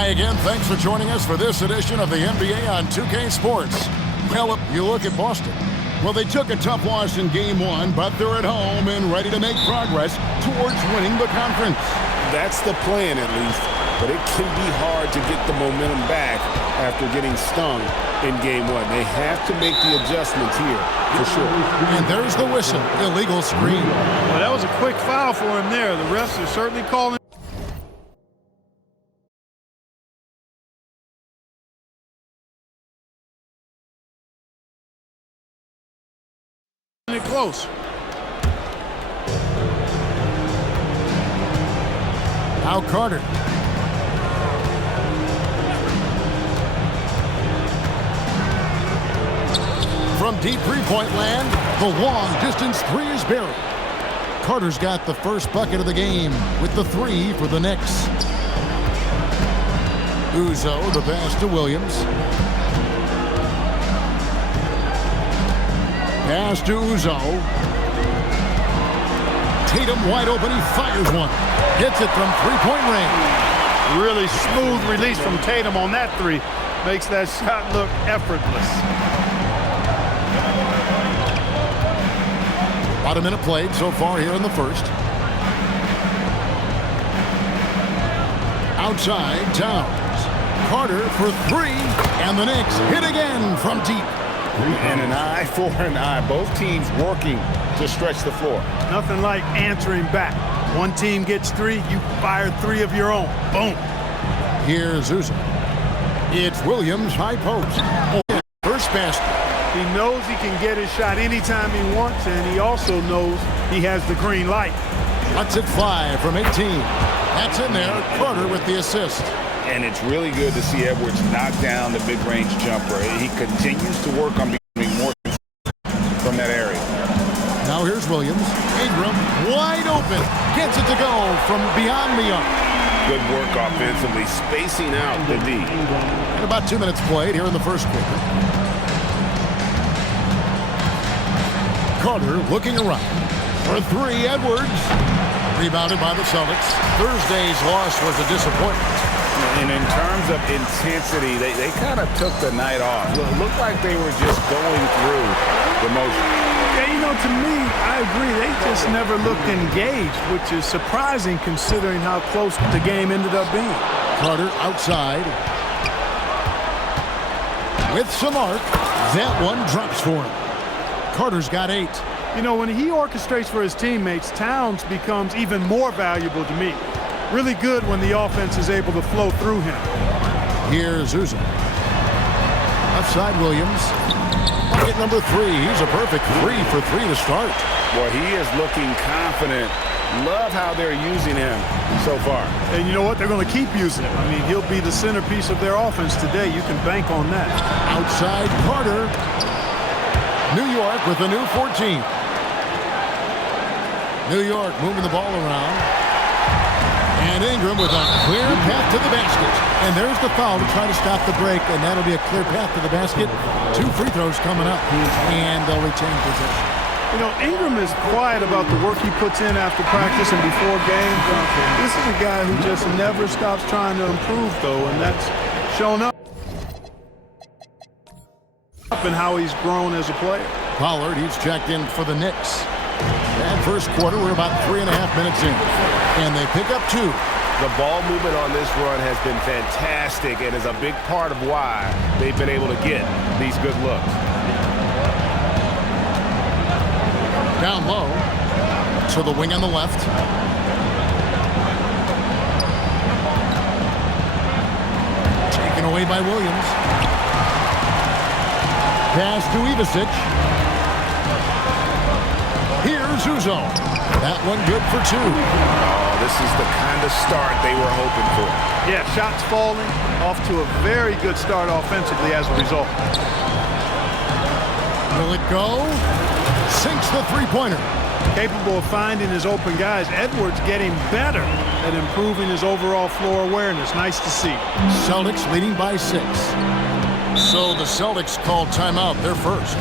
Hi again. Thanks for joining us for this edition of the NBA on 2K Sports. Well, you look at Boston. Well, they took a tough loss in Game 1, but they're at home and ready to make progress towards winning the conference. That's the plan, at least. But it can be hard to get the momentum back after getting stung in Game 1. They have to make the adjustments here, for sure. And there's the whistle. Illegal screen. Well, that was a quick foul for him there. The refs are certainly calling it close. Now Carter. From deep three-point land, the long-distance three is buried. Carter's got the first bucket of the game with the three for the Knicks. Uzo, the pass to Williams. Pass to Uzo. Tatum wide open. He fires one. Hits it from three-point range. Really smooth release from Tatum on that three. Makes that shot look effortless. About a minute played so far here in the first. Outside, Towns. Carter for three. And the Knicks hit again from deep. And an eye for an eye. Both teams working to stretch the floor. Nothing like answering back. One team gets three, you fire three of your own. Boom. Here's Uzo. It's Williams, high post. First basket. He knows he can get his shot anytime he wants, and he also knows he has the green light. Lets it fly from 18. That's in there. Carter with the assist. And it's really good to see Edwards knock down the mid-range jumper. He continues to work on becoming more from that area. Now here's Williams. Ingram wide open. Gets it to go from beyond the arc. Good work offensively, spacing out the D. And about 2 minutes played here in the first quarter. Carter looking around. For three, Edwards. Rebounded by the Celtics. Thursday's loss was a disappointment. And in terms of intensity, they kind of took the night off. It looked like they were just going through the motion. Yeah, you know, to me, I agree. They just never looked engaged, which is surprising considering how close the game ended up being. Carter outside. With some arc, that one drops for him. Carter's got 8. You know, when he orchestrates for his teammates, Towns becomes even more valuable to me. Really good when the offense is able to flow through him. Here's Uzo. Left side, Williams. Bucket number 3. He's a perfect 3 for 3 to start. Boy, he is looking confident. Love how they're using him so far. And you know what? They're going to keep using him. I mean, he'll be the centerpiece of their offense today. You can bank on that. Outside, Carter. New York with a new 14. New York moving the ball around. And Ingram with a clear path to the basket. And there's the foul to try to stop the break, and that'll be a clear path to the basket. 2 free throws coming up, and they'll retain possession. You know, Ingram is quiet about the work he puts in after practice and before games. This is a guy who just never stops trying to improve, though, and that's shown up in how he's grown as a player. Pollard, he's checked in for the Knicks. And first quarter, we're about 3.5 minutes in. And they pick up 2. The ball movement on this run has been fantastic and is a big part of why they've been able to get these good looks. Down low. To the wing on the left. Taken away by Williams. Pass to Ivicic. Here's Uzo. That one good for 2. Oh, this is the kind of start they were hoping for. Yeah, shots falling. Off to a very good start offensively as a result. Will it go? Sinks the three-pointer. Capable of finding his open guys. Edwards getting better at improving his overall floor awareness. Nice to see. Celtics leading by 6. So the Celtics called timeout. They're first.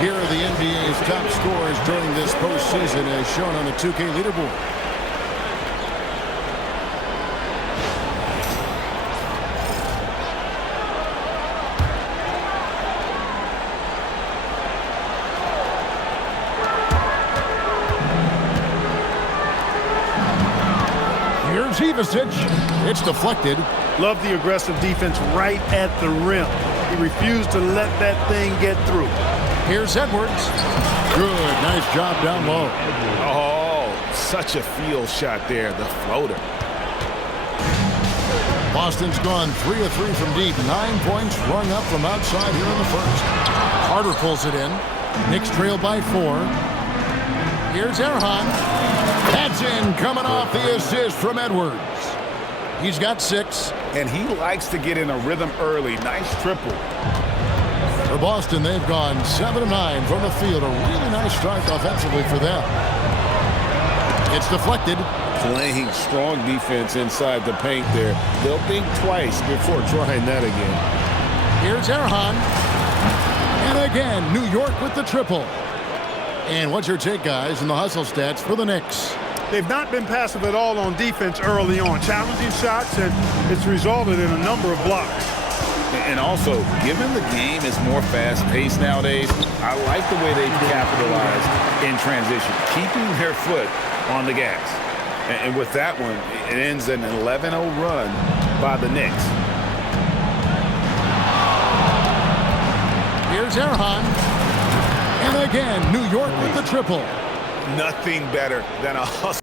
Here are the NBA's top scorers during this postseason as shown on the 2K leaderboard. Here's Ivicic. It's deflected. Love the aggressive defense right at the rim. He refused to let that thing get through. Here's Edwards. Good. Nice job down low. Oh, such a field shot there, the floater. Boston's gone 3 of 3 from deep. 9 points rung up from outside here in the first. Carter pulls it in. Knicks trail by 4. Here's Erhan. That's in, coming off the assist from Edwards. He's got 6. And he likes to get in a rhythm early. Nice triple. For Boston, they've gone 7 of 9 from the field. A really nice start offensively for them. It's deflected. Playing strong defense inside the paint there. They'll think twice before trying that again. Here's Erhan. And again, New York with the triple. And what's your take, guys, in the hustle stats for the Knicks? They've not been passive at all on defense early on. Challenging shots, and it's resulted in a number of blocks. And also, given the game is more fast-paced nowadays, I like the way they've capitalized in transition, keeping their foot on the gas. And with that one, it ends an 11-0 run by the Knicks. Here's Erhan. And again, New York with the triple. Nothing better than a hustle.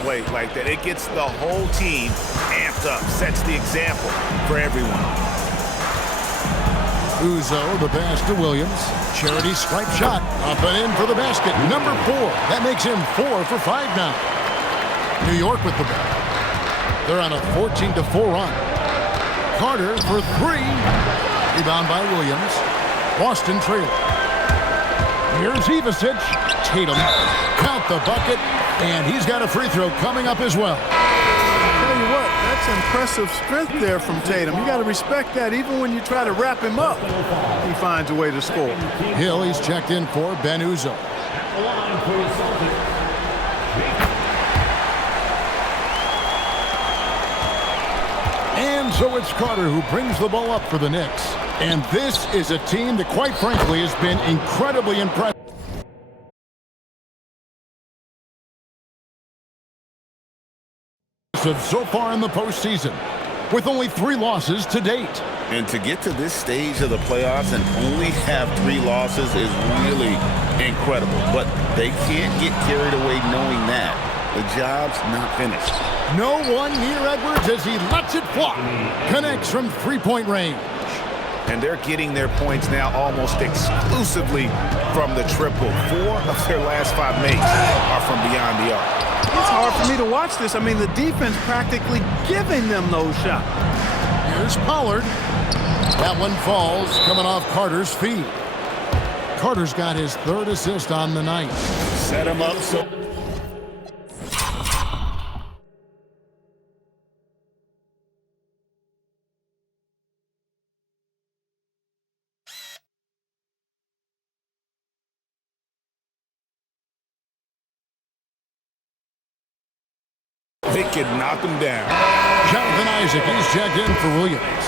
Play like that, it gets the whole team amped up, sets the example for everyone. Uzo, the pass to Williams. Charity stripe shot, up and in for the basket. Number 4. That makes him 4 for 5 now. New York with the ball. They're on a 14-4 run. Carter for 3. Rebound by Williams. Boston trail. Here's Ivicic. Tatum. Count the bucket. And he's got a free throw coming up as well. I'll tell you what, that's impressive strength there from Tatum. You got to respect that even when you try to wrap him up. He finds a way to score. Hill, he's checked in for Ben Uzo. And so it's Carter who brings the ball up for the Knicks. And this is a team that, quite frankly, has been incredibly impressive so far in the postseason, with only 3 losses to date. And to get to this stage of the playoffs and only have 3 losses is really incredible. But they can't get carried away knowing that the job's not finished. No one near Edwards as he lets it fly. Connects from 3-point range. And they're getting their points now almost exclusively from the triple. 4 of their last 5 makes are from beyond the arc. It's hard for me to watch this. I mean, the defense practically giving them those shots. Here's Pollard. That one falls, coming off Carter's feet. Carter's got his 3rd assist on the night. Set him up so... they could knock him down. Jonathan Isaac, he's checked in for Williams.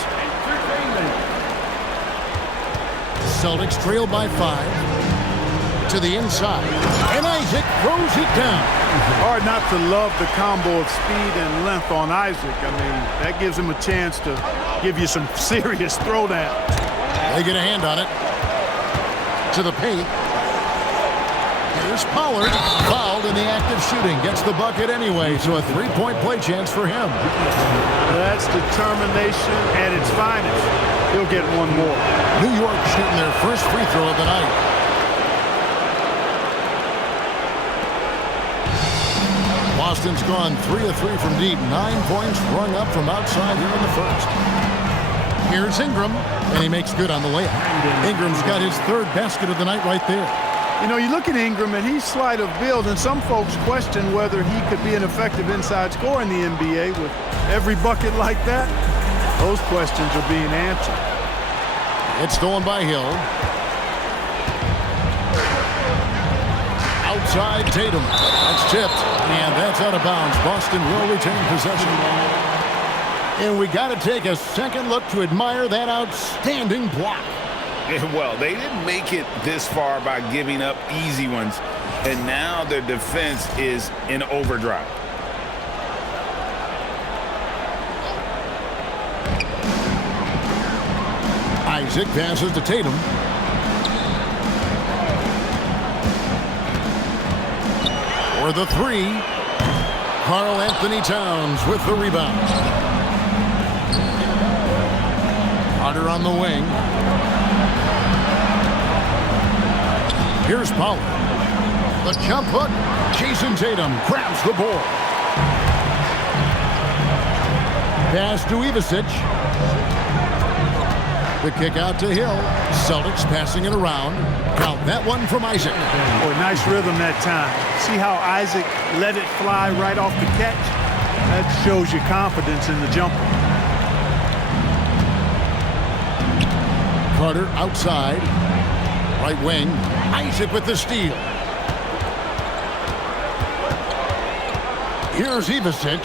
Celtics trail by 5 to the inside. And Isaac throws it down. Hard not to love the combo of speed and length on Isaac. I mean, that gives him a chance to give you some serious throwdowns. They get a hand on it. To the paint. Here's Pollard. Fouled in the act of shooting. Gets the bucket anyway, so a three-point play chance for him. That's determination at its finest. He'll get one more. New York shooting their first free throw of the night. Boston's gone 3 of 3 from deep. 9 points rung up from outside here in the first. Here's Ingram, and he makes good on the layup. Ingram's got his third basket of the night right there. You know, you look at Ingram, and he's slight of build, and some folks question whether he could be an effective inside scorer in the NBA with every bucket like that. Those questions are being answered. It's stolen by Hill. Outside Tatum. That's tipped, and that's out of bounds. Boston will retain possession. And we got to take a second look to admire that outstanding block. Well, they didn't make it this far by giving up easy ones, and now their defense is in overdrive. Isaac passes to Tatum. For the three, Karl Anthony Towns with the rebound. Carter on the wing. Here's Pollard. The jump hook. Jason Tatum grabs the board. Pass to Ivicic. The kick out to Hill. Celtics passing it around. Count that one from Isaac. Boy, nice rhythm that time. See how Isaac let it fly right off the catch? That shows you confidence in the jumper. Carter outside. Right wing. Isaac with the steal. Here's Ivicic.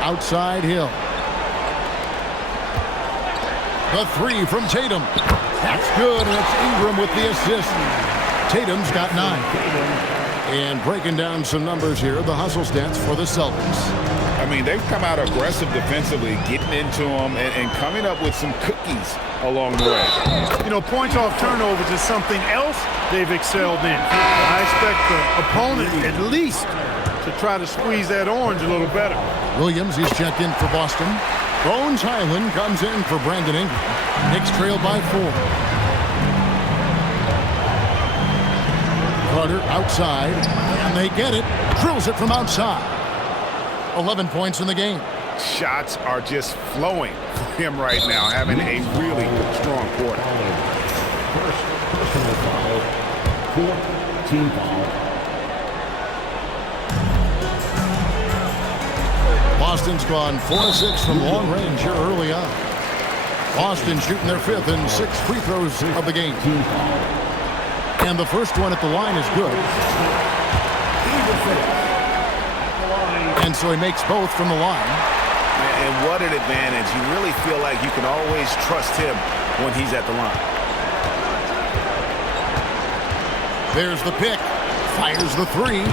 Outside Hill. The three from Tatum. That's good, and it's Ingram with the assist. Tatum's got 9. And breaking down some numbers here, the hustle stats for the Celtics. I mean, they've come out aggressive defensively, getting into them and coming up with some cookies along the way. You know, points off turnovers is something else they've excelled in. I expect the opponent at least to try to squeeze that orange a little better. Williams is checked in for Boston. Bones Highland comes in for Brandon Ingram. Knicks trail by 4. Carter outside, and they get it. Drills it from outside. 11 points in the game. Shots are just flowing for him right now, having a really strong quarter. First personal foul, 4th team foul. Boston's gone 4 of 6 from long range here early on. Boston shooting their 5th and 6th free throws of the game. And the first one at the line is good. And so he makes both from the line. And what an advantage. You really feel like you can always trust him when he's at the line. There's the pick. Fires the 3.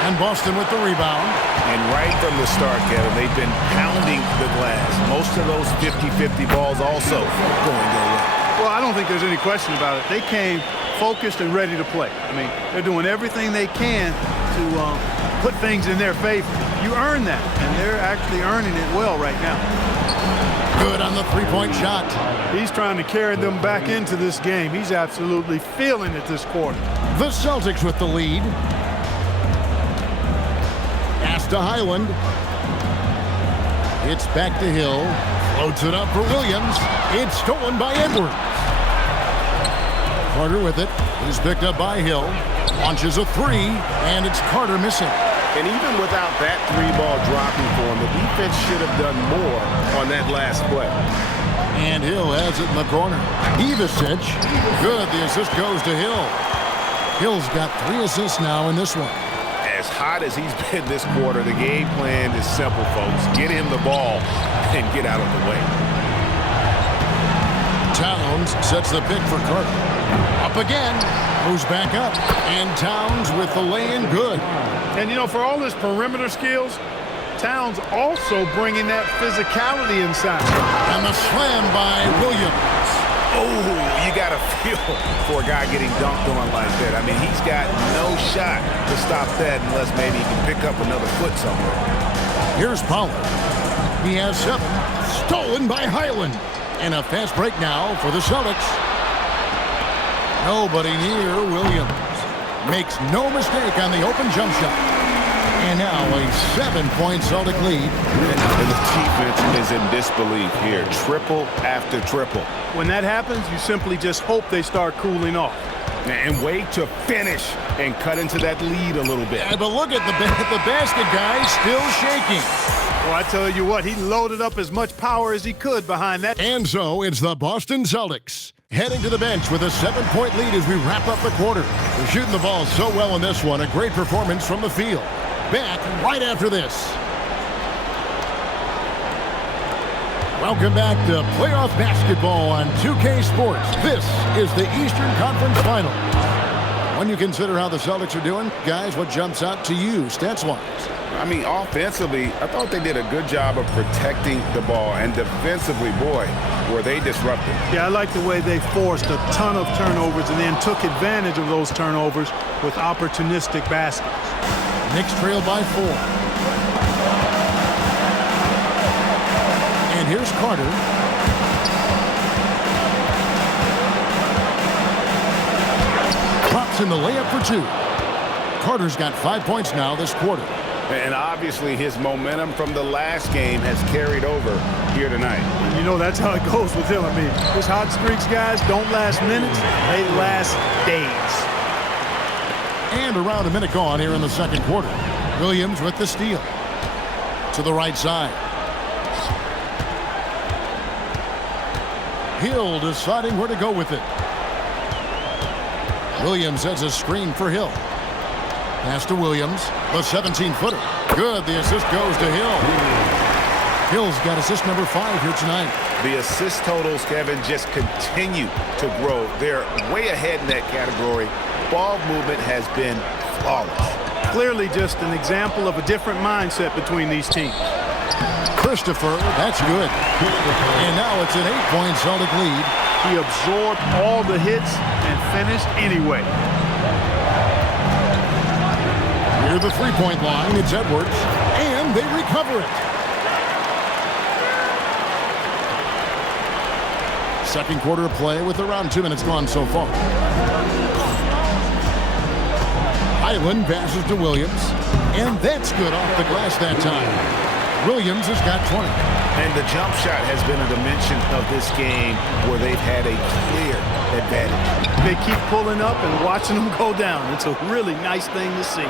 And Boston with the rebound. And right from the start, Kevin, they've been pounding the glass. Most of those 50-50 balls also going their way. Well, I don't think there's any question about it. They came focused and ready to play. I mean, they're doing everything they can to put things in their favor. You earn that, and they're actually earning it well right now. Good on the three-point shot. He's trying to carry them back into this game. He's absolutely feeling it this quarter. The Celtics with the lead. Pass to Highland. It's back to Hill. Floats it up for Williams. It's stolen by Edwards. Carter with it. He's picked up by Hill. Launches a 3, and it's Carter missing. And even without that 3-ball dropping for him, the defense should have done more on that last play. And Hill has it in the corner. Ivicic. Good. The assist goes to Hill. Hill's got 3 assists now in this one. As hot as he's been this quarter, the game plan is simple, folks. Get him the ball and get out of the way. Towns sets the pick for Carter. Up again. Moves back up. And Towns with the lay-in good. And, you know, for all his perimeter skills, Towns also bringing that physicality inside. And the slam by Williams. Oh, you got to feel for a guy getting dunked on like that. I mean, he's got no shot to stop that unless maybe he can pick up another foot somewhere. Here's Pollard. He has 7. Stolen by Highland. And a fast break now for the Celtics. Nobody near Williams. Makes no mistake on the open jump shot. And now a 7-point Celtic lead. And the defense is in disbelief here. Triple after triple. When that happens, you simply just hope they start cooling off. And wait to finish and cut into that lead a little bit. Yeah, but look at the basket, guys, still shaking. Well, I tell you what, he loaded up as much power as he could behind that. And so it's the Boston Celtics heading to the bench with a 7-point lead as we wrap up the quarter. They're shooting the ball so well in this one. A great performance from the field. Back right after this. Welcome back to playoff basketball on 2K Sports. This is the Eastern Conference Final. When you consider how the Celtics are doing, guys, what jumps out to you stats-wise? I mean, offensively, I thought they did a good job of protecting the ball. And defensively, boy, were they disruptive. Yeah, I like the way they forced a ton of turnovers and then took advantage of those turnovers with opportunistic baskets. Knicks trail by 4. And here's Carter. Drops in the layup for 2. Carter's got 5 points now this quarter. And obviously his momentum from the last game has carried over here tonight. And you know that's how it goes with him. I mean, his hot streaks, guys, don't last minutes. They last days. And around a minute gone here in the second quarter. Williams with the steal. To the right side. Hill deciding where to go with it. Williams sets a screen for Hill. Pass to Williams. The 17-footer. Good. The assist goes to Hill. Hill's got assist number 5 here tonight. The assist totals, Kevin, just continue to grow. They're way ahead in that category. Ball movement has been flawless. Clearly just an example of a different mindset between these teams. Christopher, that's good. And now it's an 8-point Celtic lead. He absorbed all the hits and finished anyway. Near the 3-point line, it's Edwards. And they recover it. Second quarter of play with around 2 minutes gone so far. Highland passes to Williams. And that's good off the glass that time. Williams has got 20. And the jump shot has been a dimension of this game where they've had a clear advantage. They keep pulling up and watching them go down. It's a really nice thing to see.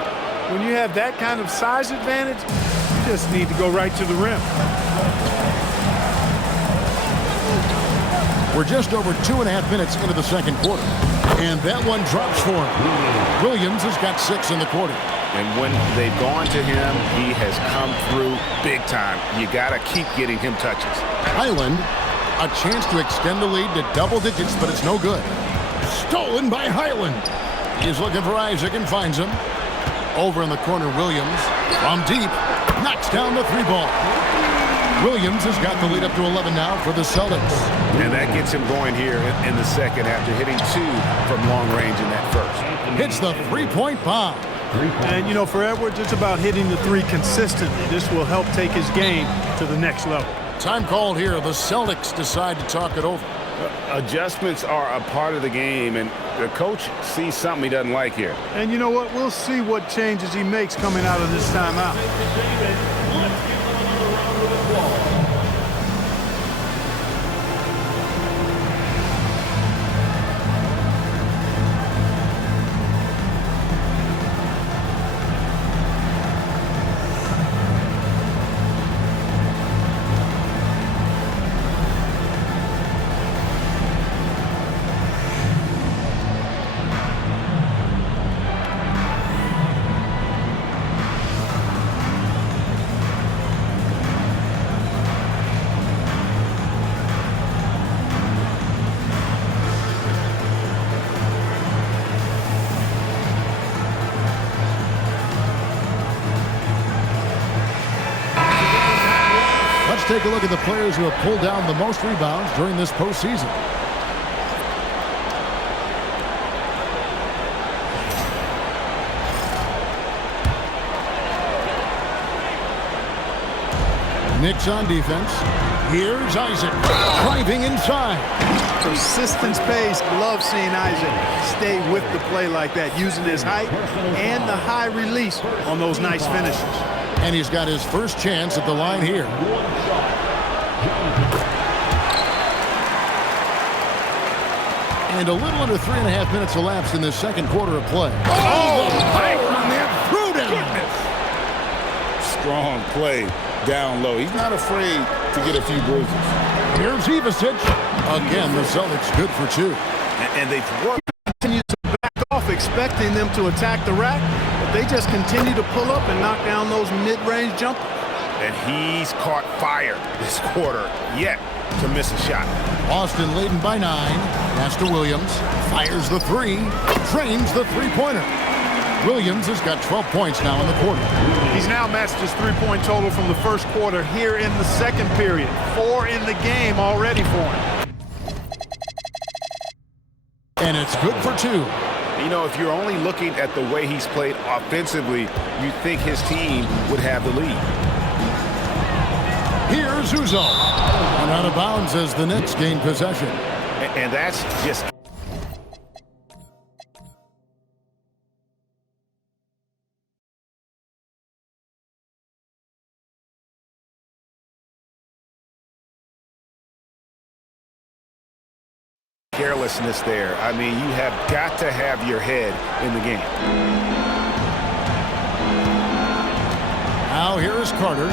When you have that kind of size advantage, you just need to go right to the rim. We're just over 2.5 minutes into the second quarter. And that one drops for him. Williams has got 6 in the quarter. And when they've gone to him, he has come through big time. You got to keep getting him touches. Highland, a chance to extend the lead to double digits, but it's no good. Stolen by Highland. He's looking for Isaac and finds him. Over in the corner, Williams. From deep, knocks down the 3-ball. Williams has got the lead up to 11 now for the Celtics. And that gets him going here in the second after hitting 2 from long range in that first. Hits the 3-point bomb. And, you know, for Edwards, it's about hitting the 3 consistently. This will help take his game to the next level. Time called here. The Celtics decide to talk it over. Adjustments are a part of the game, and the coach sees something he doesn't like here. And you know what? We'll see what changes he makes coming out of this timeout. take a look at the players who have pulled down the most rebounds during this postseason. Knicks on defense. Here's Isaac driving inside. Persistence pays. Love seeing Isaac stay with the play like that, using his height and the high release on those nice finishes. And he's got his first chance at the line here. And a little under 3.5 minutes elapsed in this second quarter of play. Oh, threw down. Strong play down low. He's not afraid to get a few bruises. Here's Ivasic. Again, the Celtics good for two. And they've worked. Continue to back off, expecting them to attack the rack, but they just continue to pull up and knock down those mid-range jumpers. And he's caught fire this quarter, yet to miss a shot. Boston leading by 9. Pass to Williams. Fires the three. Drains the three-pointer. Williams has got 12 points now in the quarter. He's now matched his three-point total from the first quarter here in the second period. 4 in the game already for him. And it's good for 2. You know, if you're only looking at the way he's played offensively, you think his team would have the lead. Here's Uzo. And out of bounds as the Knicks gain possession. And that's just... carelessness there. I mean, you have got to have your head in the game. Now here is Carter.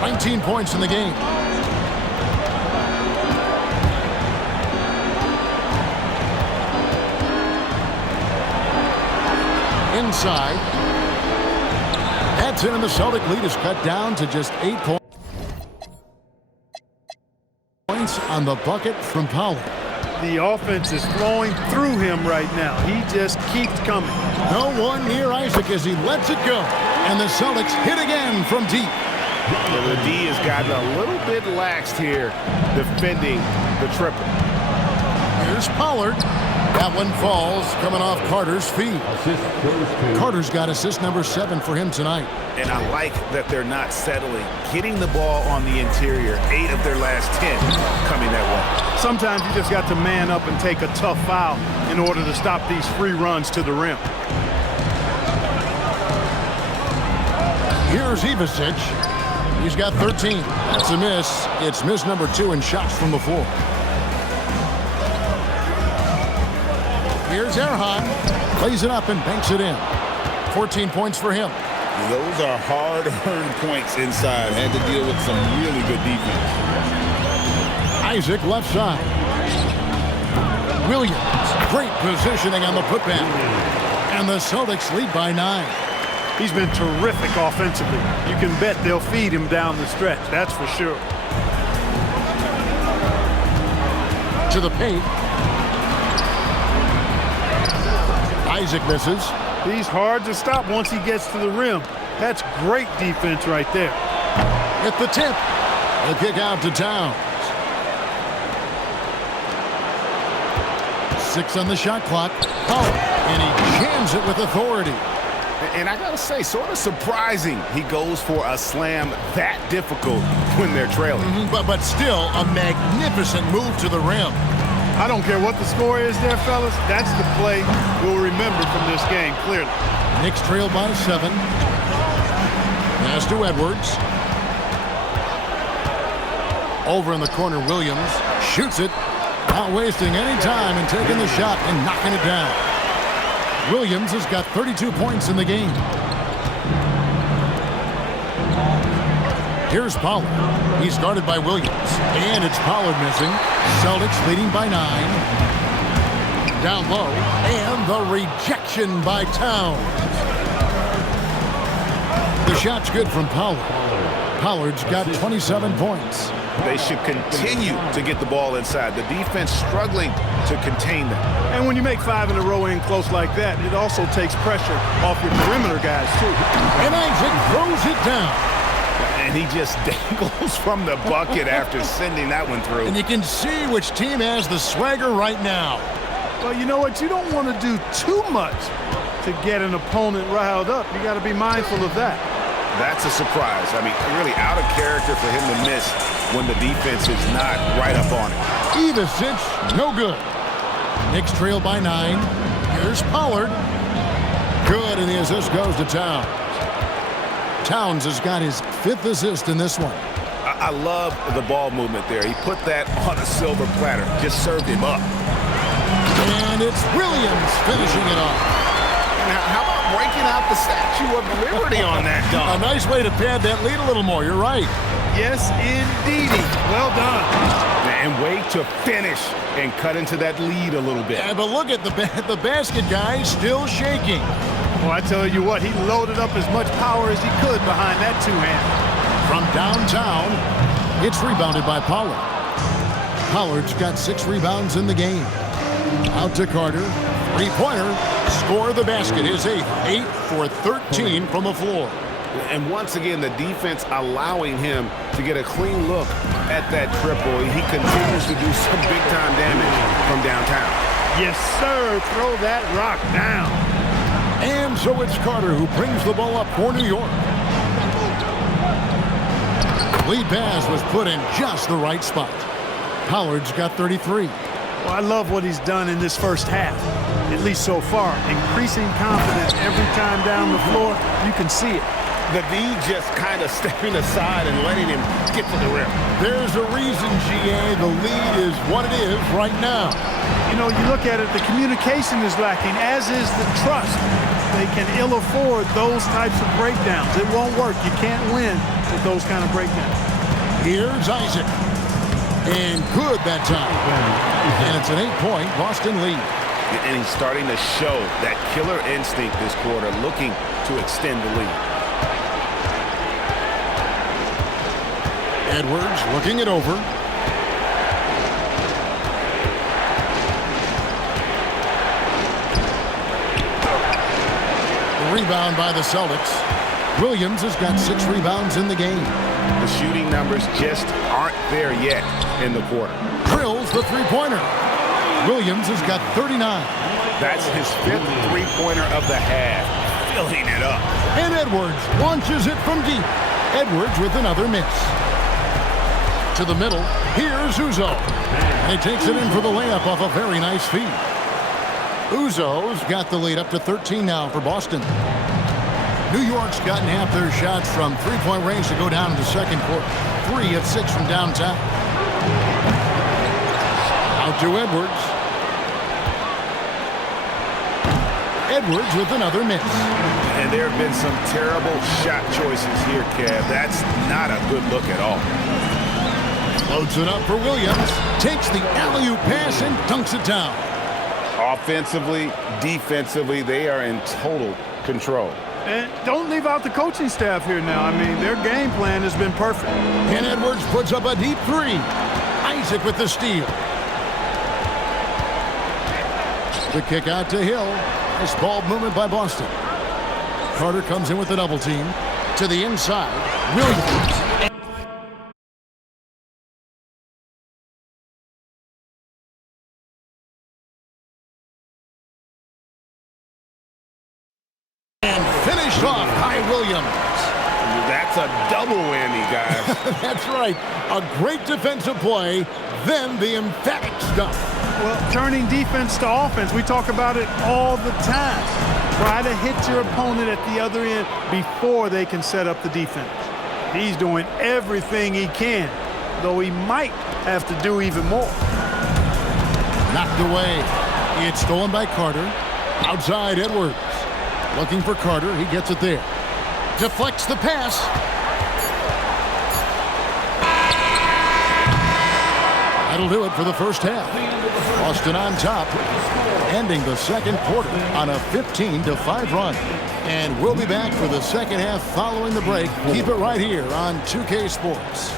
19 points in the game. Inside. That's in, and the Celtic lead is cut down to just 8 points on the bucket from Powell. The offense is flowing through him right now. He just keeps coming. No one near Isaac as he lets it go. And the Celtics hit again from deep. Well, the D has gotten a little bit laxed here defending the triple. Here's Pollard. That one falls coming off Carter's feet. Carter's got assist number 7 for him tonight. And I like that they're not settling. Getting the ball on the interior, 8 of their last 10 coming that way. Sometimes you just got to man up and take a tough foul in order to stop these free runs to the rim. Here's Ivasic. He's got 13. That's a miss. It's miss number 2 in shots from the floor. Here's Erhan. Plays it up and banks it in. 14 points for him. Those are hard-earned points inside. Had to deal with some really good defense. Isaac left side. Williams. Great positioning on the putback. And the Celtics lead by 9. He's been terrific offensively. You can bet they'll feed him down the stretch, that's for sure. To the paint. Isaac misses. He's hard to stop once he gets to the rim. That's great defense right there. At the tip. The kick out to Towns. 6 on the shot clock. And he jams it with authority. And I gotta say, sort of surprising he goes for a slam that difficult when they're trailing. But still a magnificent move to the rim. I don't care what the score is there, fellas. That's the play we'll remember from this game, clearly. Knicks trail by 7. Pass to Edwards. Over in the corner, Williams shoots it. Not wasting any time and taking the shot and knocking it down. Williams has got 32 points in the game. Here's Pollard. He's guarded by Williams. And it's Pollard missing. Celtics leading by 9. Down low. And the rejection by Towns. The shot's good from Pollard. Pollard's got 27 points. They should continue to get the ball inside. The defense struggling to contain them. And when you make 5 in a row in close like that, it also takes pressure off your perimeter guys, too. And Isaac throws it down. And he just dangles from the bucket after sending that one through. And you can see which team has the swagger right now. Well, you know what? You don't want to do too much to get an opponent riled up. You got to be mindful of that. That's a surprise. I mean, really out of character for him to miss when the defense is not right up on it. Ivisic, no good. Knicks trail by 9. Here's Pollard. Good, and the assist goes to Towns. Towns has got his 5th assist in this one. I love the ball movement there. He put that on a silver platter. Just served him up. And it's Williams finishing it off. And how about breaking out the Statue of Liberty on that A dunk? nice way to pad that lead a little more. You're right. Yes, indeedy. Well done. And wait to finish and cut into that lead a little bit. Yeah, but look at the basket guy still shaking. Well, I tell you what, he loaded up as much power as he could behind that two-hand. From downtown, it's rebounded by Pollard. Pollard's got 6 rebounds in the game. Out to Carter. 3-pointer. Score the basket. His 8th. 8 for 13 from the floor. And once again, the defense allowing him to get a clean look at that triple. He continues to do some big-time damage from downtown. Yes, sir. Throw that rock down. And so it's Carter who brings the ball up for New York. Lead pass was put in just the right spot. Pollard's got 33. Well, I love what he's done in this first half, at least so far. Increasing confidence every time down the floor. You can see it. The D just kind of stepping aside and letting him get to the rim. There's a reason, GA, the lead is what it is right now. You know, you look at it, the communication is lacking, as is the trust. They can ill afford those types of breakdowns. It won't work. You can't win with those kind of breakdowns. Here's Isaac. And good that time. And it's an 8-point Boston lead. And he's starting to show that killer instinct this quarter, looking to extend the lead. Edwards looking it over. Rebound by the Celtics. Williams has got 6 rebounds in the game. The shooting numbers just aren't there yet in the quarter. Drills the 3-pointer. Williams has got 39. That's his 5th 3-pointer of the half, filling it up. And Edwards launches it from deep. Edwards with another miss. To the middle, here's Uzo. And he takes it in for the layup off a very nice feed. Uzo's got the lead up to 13 now for Boston. New York's gotten half their shots from 3-point range to go down in the second quarter. 3 of 6 from downtown. Out to Edwards. Edwards with another miss. And there have been some terrible shot choices here, Kev. That's not a good look at all. Loads it up for Williams. Takes the alley-oop pass and dunks it down. Offensively, defensively, they are in total control. And don't leave out the coaching staff here now. I mean, their game plan has been perfect. And Edwards puts up a deep 3. Isaac with the steal. The kick out to Hill. Nice ball movement by Boston. Carter comes in with the double team. To the inside. Williams. Finished off by Williams. That's a double whammy, guys. That's right. A great defensive play, then the emphatic stuff. Well, turning defense to offense, we talk about it all the time. Try to hit your opponent at the other end before they can set up the defense. He's doing everything he can, though he might have to do even more. Knocked away. It's stolen by Carter. Outside Edwards. Looking for Carter. He gets it there. Deflects the pass. That'll do it for the first half. Boston on top, ending the second quarter on a 15-5 run. And we'll be back for the second half following the break. Keep it right here on 2K Sports.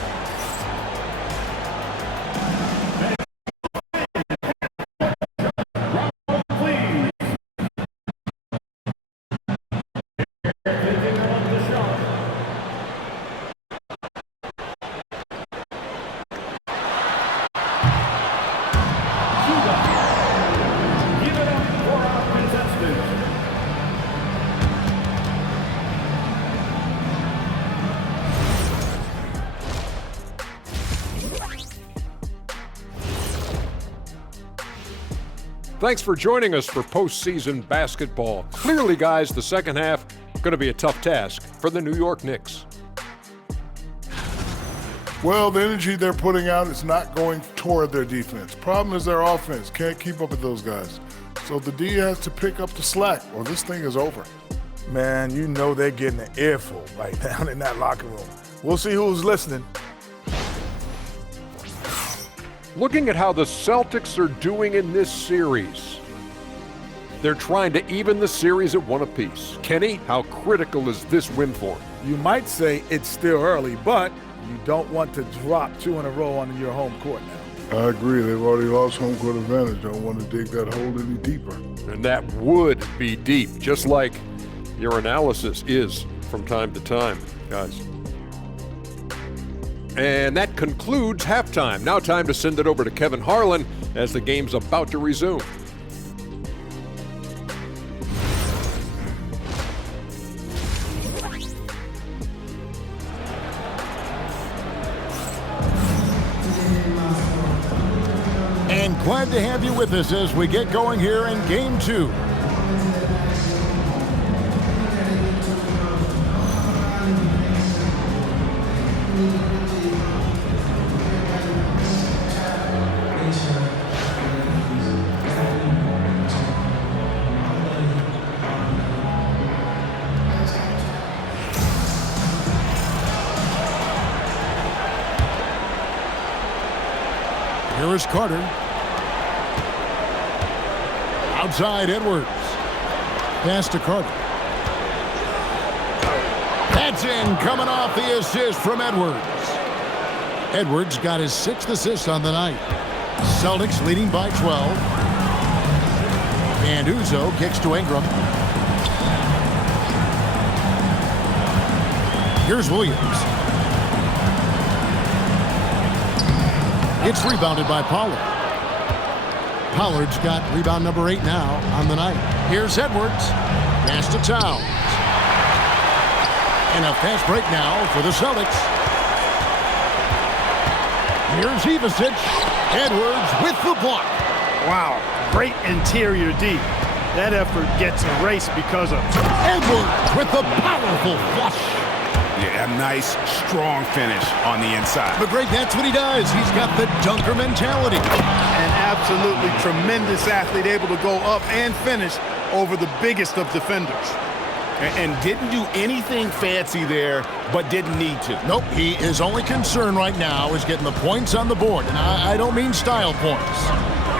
Thanks for joining us for postseason basketball. Clearly, guys, the second half going to be a tough task for the New York Knicks. Well, the energy they're putting out is not going toward their defense. Problem is their offense can't keep up with those guys. So the D has to pick up the slack or this thing is over. Man, you know they're getting an earful right down in that locker room. We'll see who's listening. Looking at how the Celtics are doing in this series, they're trying to even the series at one apiece. Kenny, how critical is this win for them? You might say it's still early, but you don't want to drop 2 in a row on your home court now. I agree. They've already lost home court advantage. Don't want to dig that hole any deeper. And that would be deep, just like your analysis is from time to time, guys. And that concludes halftime. Now time to send it over to Kevin Harlan as the game's about to resume. And glad to have you with us as we get going here in Game 2. Here is Carter. Outside Edwards. Pass to Carter. That's in, coming off the assist from Edwards. Edwards got his 6th assist on the night. Celtics leading by 12. And Uzo kicks to Ingram. Here's Williams. It's rebounded by Pollard. Pollard's got rebound number 8 now on the night. Here's Edwards. Pass to Towns. And a fast break now for the Celtics. Here's Ivicic. Edwards with the block. Wow, great interior D. That effort gets erased because of Edwards with the powerful flush. Yeah, a nice, strong finish on the inside. But Greg, that's what he does. He's got the dunker mentality. an absolutely tremendous athlete, able to go up and finish over the biggest of defenders. And didn't do anything fancy there, but didn't need to. Nope, his only concern right now is getting the points on the board. And I don't mean style points.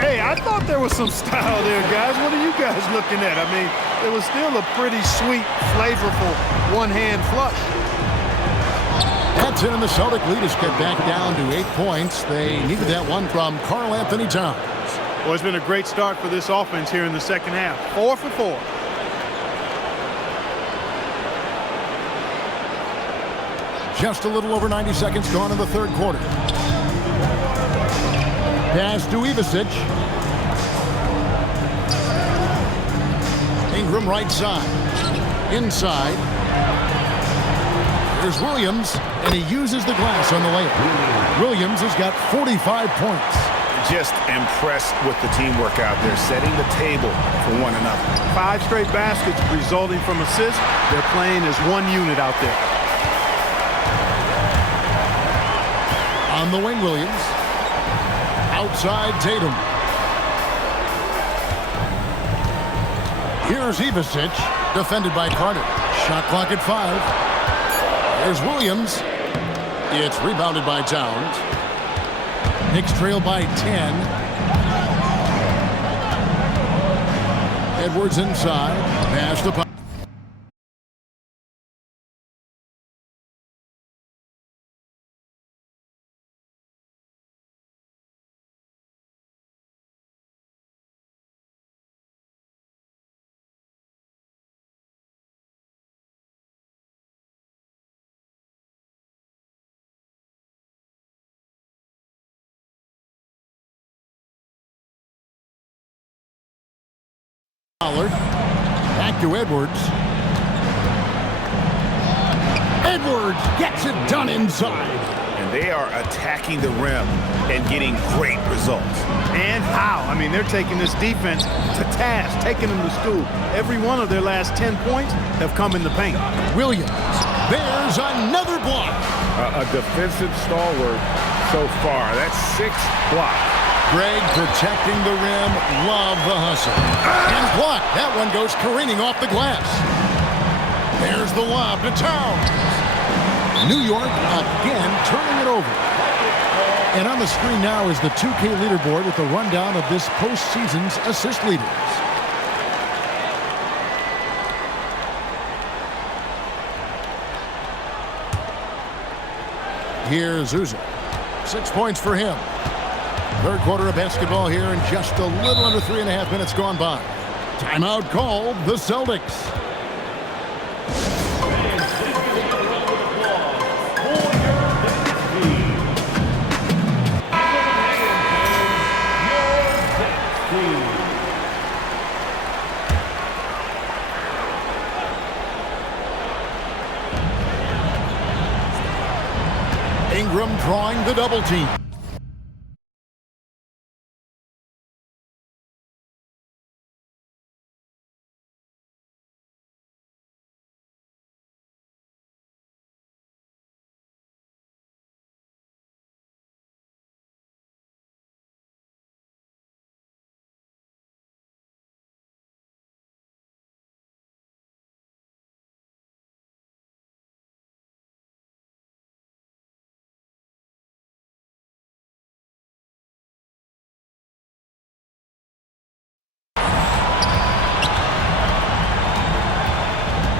Hey, I thought there was some style there, guys. What are you guys looking at? I mean, it was still a pretty sweet, flavorful one-hand flush. That's it, and the Celtic lead is get back down to 8 points. They needed that one from Karl Anthony Towns. Well, it's been a great start for this offense here in the second half. 4 for 4. Just a little over 90 seconds gone in the third quarter. Pass to Ivicic. Ingram right side. Inside. Here's Williams, and he uses the glass on the layup. Williams has got 45 points. Just impressed with the teamwork out there, setting the table for one another. 5 straight baskets resulting from assists. They're playing as one unit out there. On the wing, Williams. Outside, Tatum. Here's Ivicic, defended by Carter. Shot clock at 5. There's Williams. It's rebounded by Towns. Knicks trail by 10. Edwards inside. Pass to Pollard. Back to Edwards. Edwards gets it done inside. man. They are attacking the rim and getting great results. And how? I mean, they're taking this defense to task, taking them to school. Every one of their last 10 points have come in the paint. Williams, there's another block. A defensive stalwart so far. That's 6 blocks. Greg protecting the rim. Love the hustle. And blocked. That one goes careening off the glass. There's the lob to Towns. New York again turning it over. And on the screen now is the 2K leaderboard with a rundown of this postseason's assist leaders. Here's Uzo. 6 points for him. Third quarter of basketball here, and just a little under 3.5 minutes gone by. Timeout called the Celtics. Ingram drawing the double team.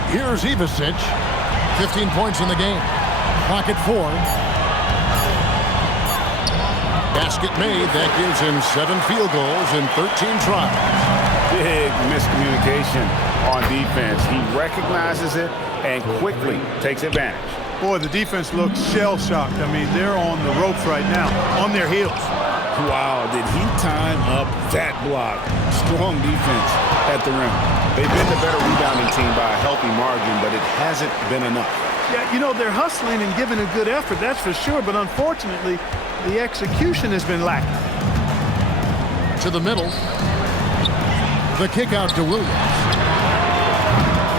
Here's Ivicic. 15 points in the game. Clock at 4. Basket made. That gives him 7 field goals in 13 tries. Big miscommunication on defense. He recognizes it and quickly takes advantage. Boy, the defense looks shell-shocked. I mean, they're on the ropes right now, on their heels. Wow, did he time up that block? Strong defense at the rim. They've been the better rebounding team by a healthy margin, but it hasn't been enough. Yeah, you know, they're hustling and giving a good effort, that's for sure, but unfortunately, the execution has been lacking. To the middle. The kick out to Williams.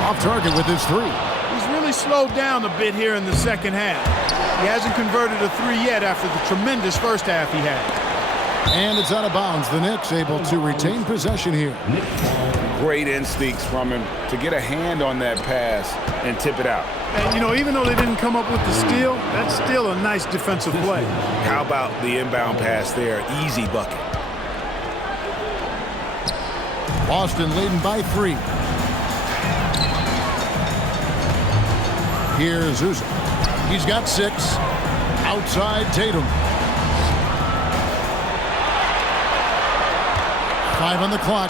Off target with his 3. He's really slowed down a bit here in the second half. He hasn't converted a 3 yet after the tremendous first half he had. And it's out of bounds. The Knicks able to retain possession here. Great instincts from him to get a hand on that pass and tip it out. And, you know, even though they didn't come up with the steal, that's still a nice defensive play. How about the inbound pass there? Easy bucket. Boston leading by 3. Here's Uzo. He's got 6. Outside Tatum. 5 on the clock.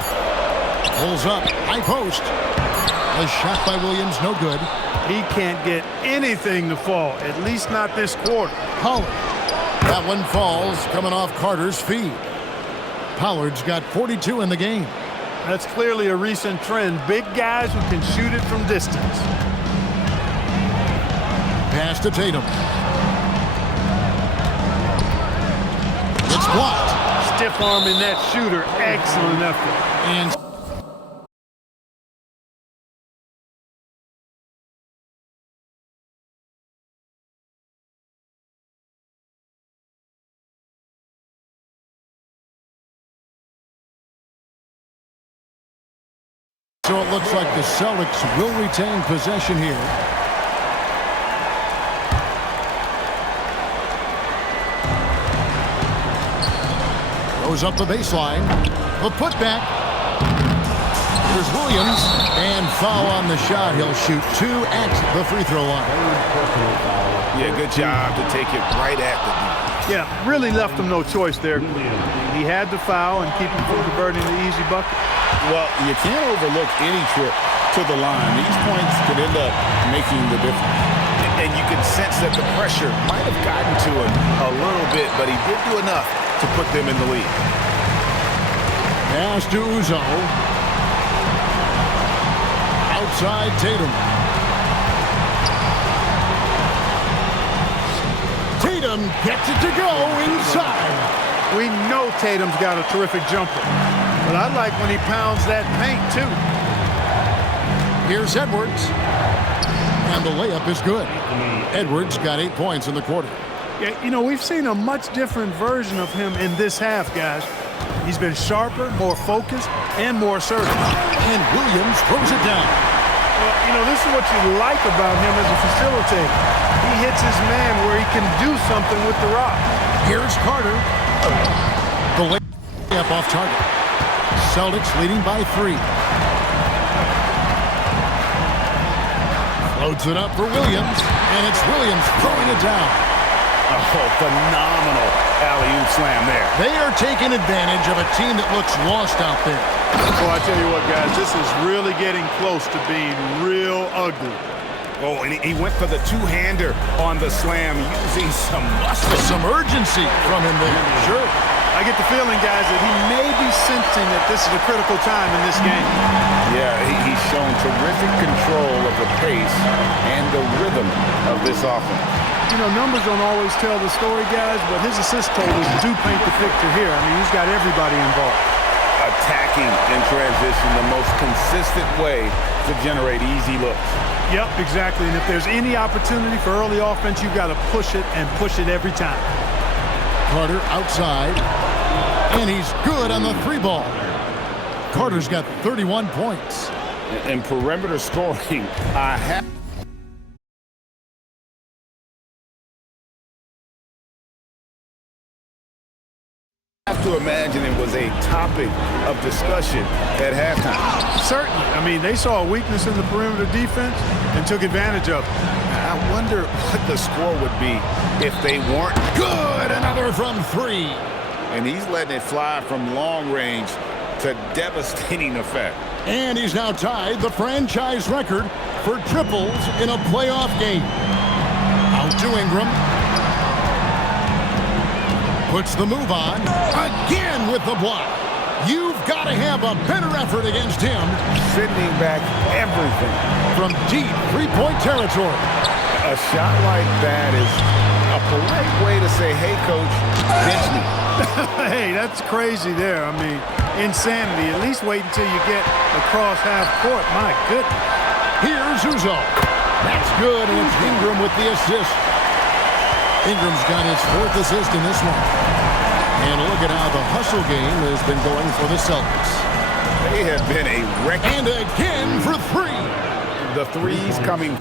Pulls up. High post. A shot by Williams. No good. He can't get anything to fall, at least not this quarter. Pollard. That one falls coming off Carter's feed. Pollard's got 42 in the game. That's clearly a recent trend. Big guys who can shoot it from distance. Pass to Tatum. It's blocked. Stiff arming that shooter. Excellent effort. And so it looks like the Celtics will retain possession here. Goes up the baseline. The putback. Here's Williams. And foul on the shot. He'll shoot 2 at the free throw line. Yeah, good job to take it right at the D. Yeah, really left him no choice there. He had to foul and keep him from converting the easy bucket. Well, you can't overlook any trip to the line. These points could end up making the difference. And you can sense that the pressure might have gotten to him a little bit, but he did do enough to put them in the lead. Pass to Uzo. Outside Tatum. Tatum gets it to go inside. We know Tatum's got a terrific jumper, but I like when he pounds that paint too. Here's Edwards. And the layup is good. Edwards got 8 points in the quarter. Yeah, you know, we've seen a much different version of him in this half, guys. He's been sharper, more focused, and more assertive. And Williams throws it down. Well, you know, this is what you like about him as a facilitator. He hits his man where he can do something with the rock. Here's Carter. The layup off target. Celtics leading by 3. Floats it up for Williams, and it's Williams throwing it down. Oh, phenomenal alley-oop slam there. They are taking advantage of a team that looks lost out there. Well, I tell you what, guys, this is really getting close to being real ugly. Oh, and he went for the two-hander on the slam using some muscle. Some urgency from him there. Sure. I get the feeling, guys, that he may be sensing that this is a critical time in this game. Yeah, he's shown terrific control of the pace and the rhythm of this offense. You know, numbers don't always tell the story, guys, but his assist totals do paint the picture here. I mean, he's got everybody involved. Attacking in transition, the most consistent way to generate easy looks. Yep, exactly. And if there's any opportunity for early offense, you've got to push it and push it every time. Carter outside, and he's good on the 3-ball. Carter's got 31 points. In perimeter scoring, I have to imagine it was a topic of discussion at halftime. Certainly. I mean, they saw a weakness in the perimeter defense and took advantage of it. I wonder what the score would be if they weren't Good, another from 3. And he's letting it fly from long range to devastating effect. And he's now tied the franchise record for triples in a playoff game. Out to Ingram. Puts the move on. Again with the block. You've got to have a better effort against him. Sending back everything. From deep three-point territory. A shot like that is a polite way to say, hey, coach, bench me. Hey, that's crazy there. I mean, insanity. At least wait until you get across half court. My goodness. Here's Uzo. That's good, and it's Ingram with the assist. Ingram's got his 4th assist in this one. And look at how the hustle game has been going for the Celtics. They have been a wreck. And again for 3. The threes coming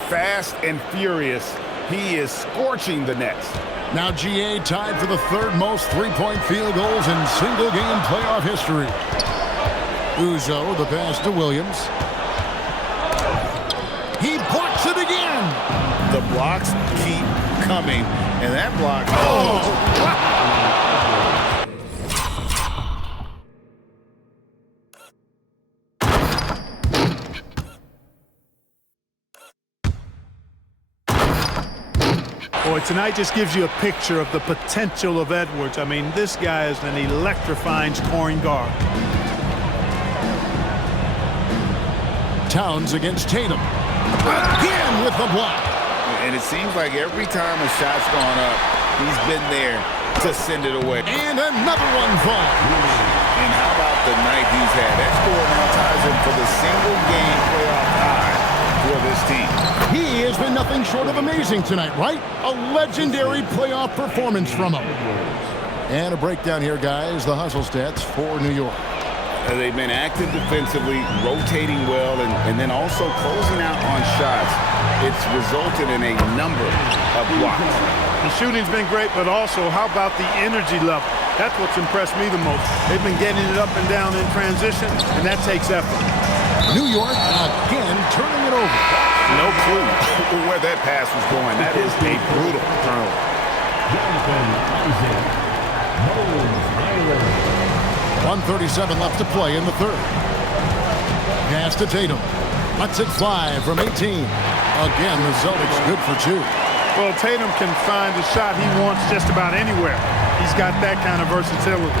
fast and furious. He is scorching the nets. Now GA tied for the 3rd most three-point field goals in single-game playoff history. Uzo, the pass to Williams. He blocks it again. The blocks keep coming, and that block. Oh! Boy, tonight just gives you a picture of the potential of Edwards. I mean, this guy is an electrifying scoring guard. Towns against Tatum. Again with the block. And it seems like every time a shot's gone up, he's been there to send it away. And another one falls. And how about the night he's had? That score now ties him for the single-game playoff tie for this team. He has been nothing short of amazing tonight, right? A legendary playoff performance from him. And a breakdown here, guys. The hustle stats for New York. They've been active defensively, rotating well, and then also closing out on shots. It's resulted in a number of blocks. The shooting's been great, but also how about the energy level? That's what's impressed me the most. They've been getting it up and down in transition, and that takes effort. New York again turning it over. No clue where that pass was going. That is a brutal turnover. 1:37 left to play in the 3rd. Pass to Tatum. Lets it fly from 18. Again, the Celtics good for 2. Well, Tatum can find the shot he wants just about anywhere. He's got that kind of versatility.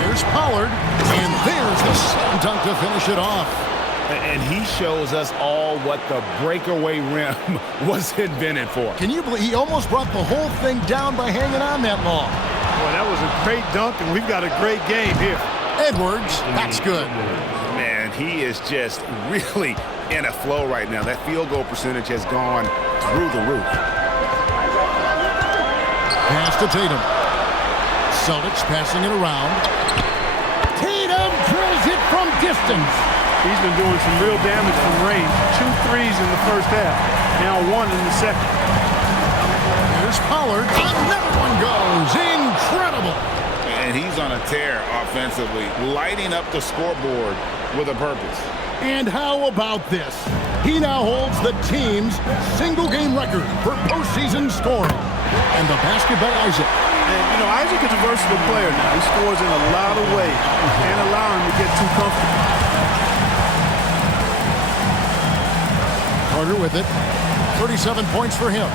Here's Pollard, and there's the slam dunk to finish it off. And he shows us all what the breakaway rim was invented for. Can you believe he almost brought the whole thing down by hanging on that long? Boy, that was a great dunk, and we've got a great game here. Edwards, that's good. Man, he is just really in a flow right now. That field goal percentage has gone through the roof. Pass to Tatum. Celtics passing it around. Tatum drills it from distance. He's been doing some real damage from range. 2 threes in the first half. Now 1 in the second. Here's Pollard. Another one goes. Incredible. And he's on a tear offensively, lighting up the scoreboard with a purpose. And how about this? He now holds the team's single-game record for postseason scoring. And the basket by Isaac. And, you know, Isaac is a versatile player now. He scores in a lot of ways. Can't allow him to get too comfortable. Carter with it. 37 points for him.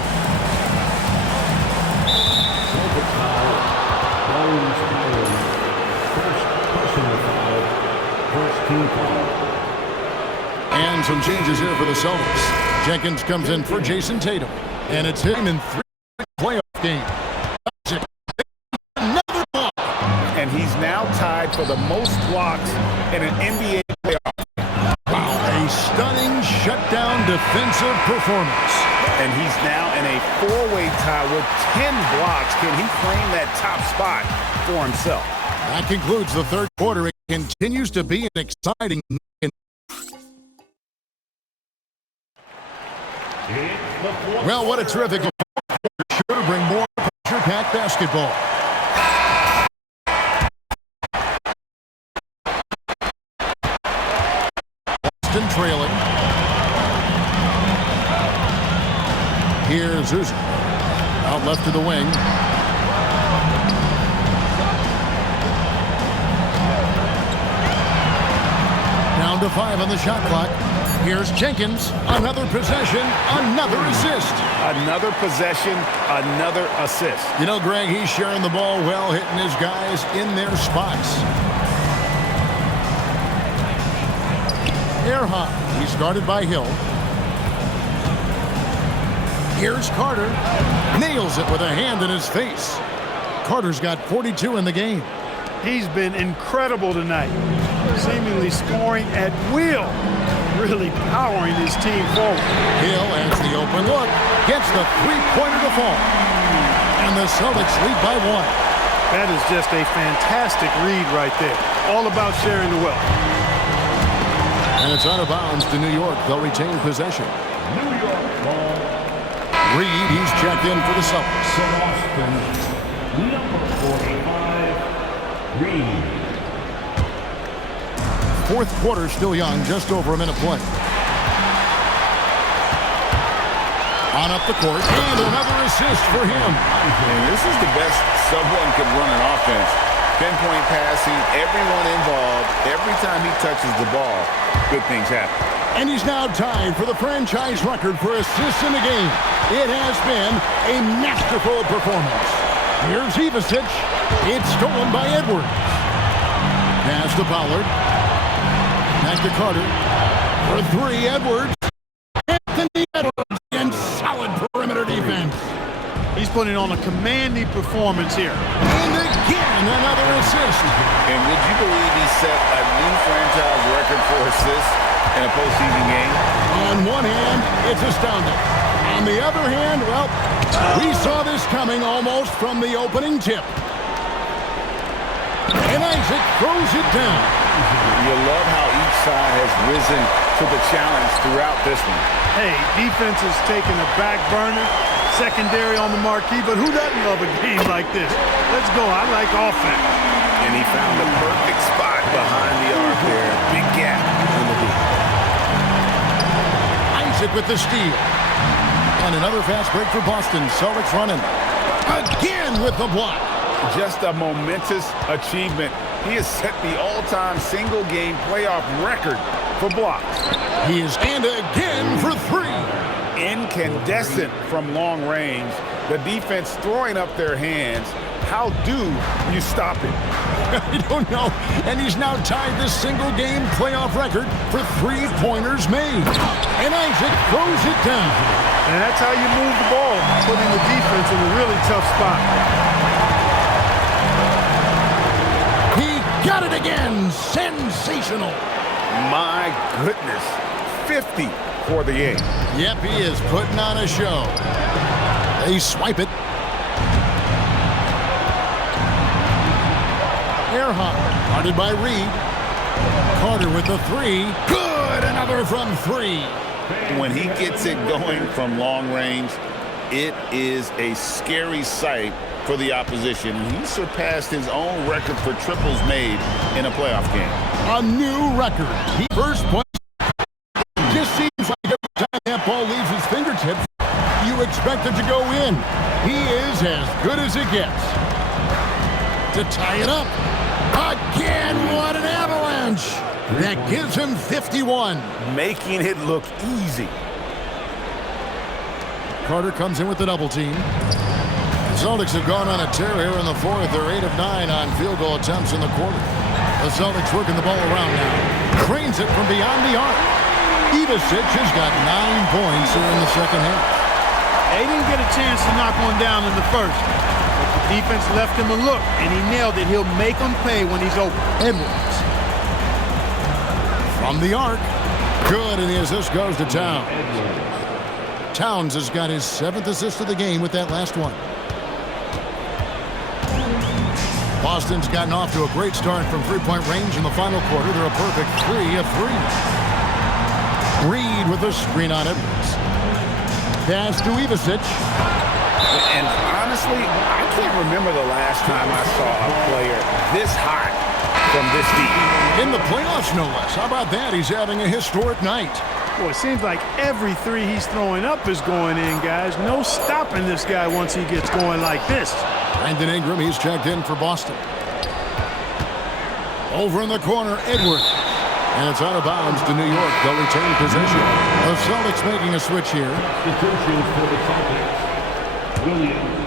And some changes here for the Celtics. Jenkins comes in for Jason Tatum. And it's him in 3 playoff games. Another block. And he's now tied for the most blocks in an NBA playoff. Wow, a stunning shutdown defensive performance. And he's now in a 4-way tie with 10 blocks. Can he claim that top spot for himself? That concludes the third quarter. It continues to be an exciting. Well, what a terrific sure to bring more pressure-packed basketball. Boston trailing. Here's Uzi. Out left to the wing. Down to 5 on the shot clock. Here's Jenkins. Another possession, another assist. Another possession, another assist. You know, Greg, he's sharing the ball well, hitting his guys in their spots. Air high. He's guarded by Hill. Here's Carter. Nails it with a hand in his face. Carter's got 42 in the game. He's been incredible tonight. Seemingly scoring at will. Really powering his team forward. Hill has the open look. Gets the three-pointer to fall. And the Celtics lead by 1. That is just a fantastic read right there. All about sharing the wealth. And it's out of bounds to New York. They'll retain possession. New York ball. Reed, he's checked in for the Celtics. Boston, number 45, Reed. Fourth quarter still young, just over a minute play. On up the court, and another assist for him. And this is the best someone could run an offense. Pinpoint passing, everyone involved. Every time he touches the ball, good things happen. And he's now tied for the franchise record for assists in the game. It has been a masterful performance. Here's Ivicic. It's stolen by Edwards. Pass to Pollard. Back to Carter. For 3, Edwards. Anthony Edwards in solid perimeter defense. He's putting on a commanding performance here. And again, another assist. And would you believe he set a new franchise record for assists in a postseason game? On one hand, it's astounding. On the other hand, well, we saw this coming almost from the opening tip. And Isaac throws it down. You love how each side has risen to the challenge throughout this one. Hey, defense is taking a back burner, secondary on the marquee, but who doesn't love a game like this? Let's go. I like offense. And he found the perfect spot behind the arc there. Big gap in the deep. Isaac with the steal. And another fast break for Boston. Celtics running. Again with the block. Just a momentous achievement. He has set the all-time single-game playoff record for blocks. He is and again for 3. Incandescent from long range. The defense throwing up their hands. How do you stop it? I don't know. And he's now tied the single-game playoff record for three-pointers made. And Isaac throws it down. And that's how you move the ball, putting the defense in a really tough spot. He got it again. Sensational. My goodness. 50 for the game. Yep, he is putting on a show. They swipe it. Earhart, guarded by Reed. Carter with the three. Good, another from three. When he gets it going from long range, it is a scary sight for the opposition. He surpassed his own record for triples made in a playoff game. A new record. He first point. Just seems like every time that ball leaves his fingertips, you expect it to go in. He is as good as it gets. To tie it up. Again, what an avalanche. That gives him 51. Making it look easy. Carter comes in with the double team. The Celtics have gone on a tear here in the fourth. They're 8 of 9 on field goal attempts in the quarter. The Celtics working the ball around now. Cranes it from beyond the arc. Ivicic has got 9 points here in the second half. They didn't get a chance to knock one down in the first. But the defense left him a look, and he nailed it. He'll make them pay when he's open. Edwards. From the arc. Good, and the assist goes to Towns. Towns has got his 7th assist of the game with that last one. Boston's gotten off to a great start from three-point range in the final quarter. They're a perfect 3 of 3. Reed with a screen on Edwards. Pass to Ivicic. And honestly, I can't remember the last time I saw a player this hot from this deep. In the playoffs, no less. How about that? He's having a historic night. Boy, it seems like every three he's throwing up is going in, guys. No stopping this guy once he gets going like this. Brandon Ingram, he's checked in for Boston. Over in the corner, Edwards. And it's out of bounds to New York. They'll retain possession. The Celtics making a switch here. Substitutions for the Celtics. Williams.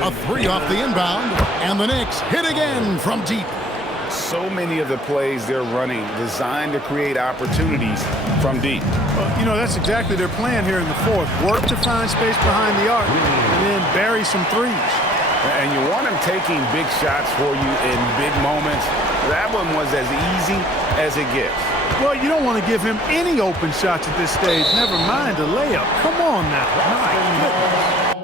A three off the inbound. And the Knicks hit again from deep. So many of the plays they're running designed to create opportunities from deep. Well, you know, that's exactly their plan here in the fourth. Work to find space behind the arc and then bury some threes. And you want him taking big shots for you in big moments. That one was as easy as it gets. Well, you don't want to give him any open shots at this stage. Never mind a layup. Come on now. My goodness.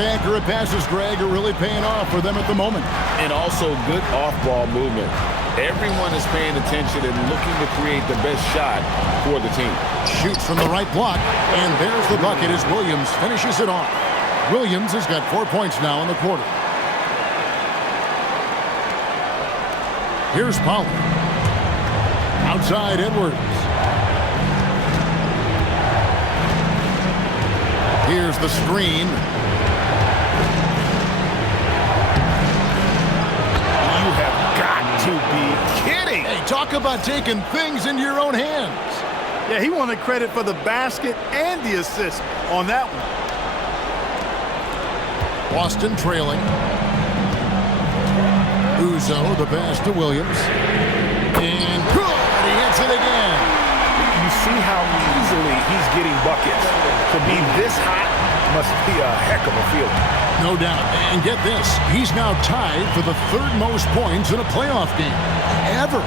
Accurate passes, Greg, are really paying off for them at the moment. And also good off-ball movement. Everyone is paying attention and looking to create the best shot for the team. Shoots from the right block, and there's the bucket as Williams finishes it off. Williams has got 4 points now in the quarter. Here's Pollard. Outside Edwards. Here's the screen. To be kidding. Hey, talk about taking things into your own hands. Yeah, he wanted credit for the basket and the assist on that one. Boston trailing. Uzo, the pass to Williams. And good, he hits it again. You see how easily he's getting buckets. To be this hot must be a heck of a feeling. No doubt. And get this, he's now tied for the 3rd most points in a playoff game ever.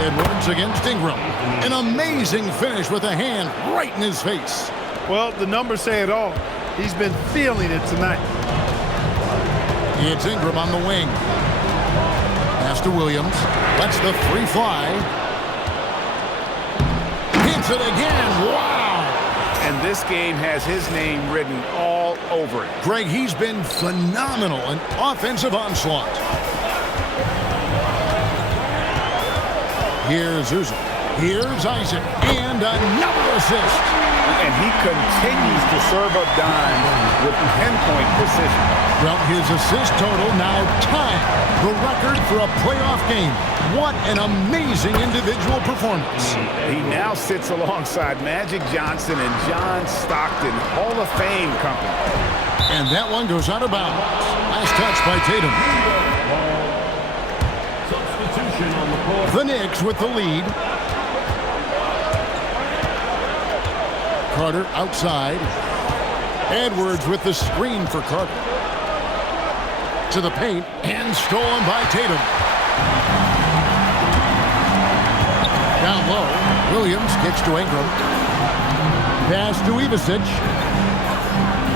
Edwards against Ingram. An amazing finish with a hand right in his face. Well, the numbers say it all. He's been feeling it tonight. It's Ingram on the wing. Pass to Williams. Lets the three fly. Hits it again. Wow. And this game has his name written all over it. Greg, he's been phenomenal in offensive onslaught. Here's Uzo. Here's Isaac, and another assist. And he continues to serve up dimes with pinpoint precision. Well, his assist total now tied the record for a playoff game. What an amazing individual performance. He now sits alongside Magic Johnson and John Stockton, Hall of Fame company. And that one goes out of bounds. Last touch by Tatum. Substitution on the court. The Knicks with the lead. Carter outside. Edwards with the screen for Carter. To the paint and stolen by Tatum. Down low, Williams kicks to Ingram. Pass to Ivicic.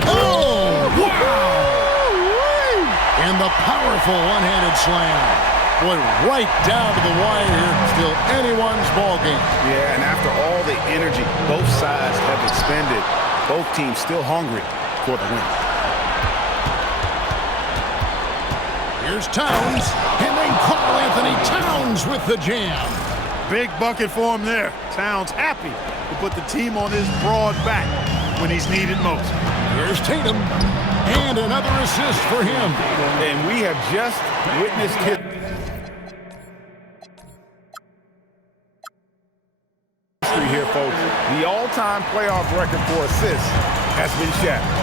Oh, wow! And the powerful one-handed slam. Boy, right down to the wire here. Still anyone's ball game. Yeah, and after all the energy both sides have expended, both teams still hungry for the win. Here's Towns, and then Karl Anthony Towns with the jam. Big bucket for him there. Towns happy to put the team on his broad back when he's needed most. Here's Tatum, and another assist for him. And we have just witnessed his history here, folks. The all-time playoff record for assists has been shattered.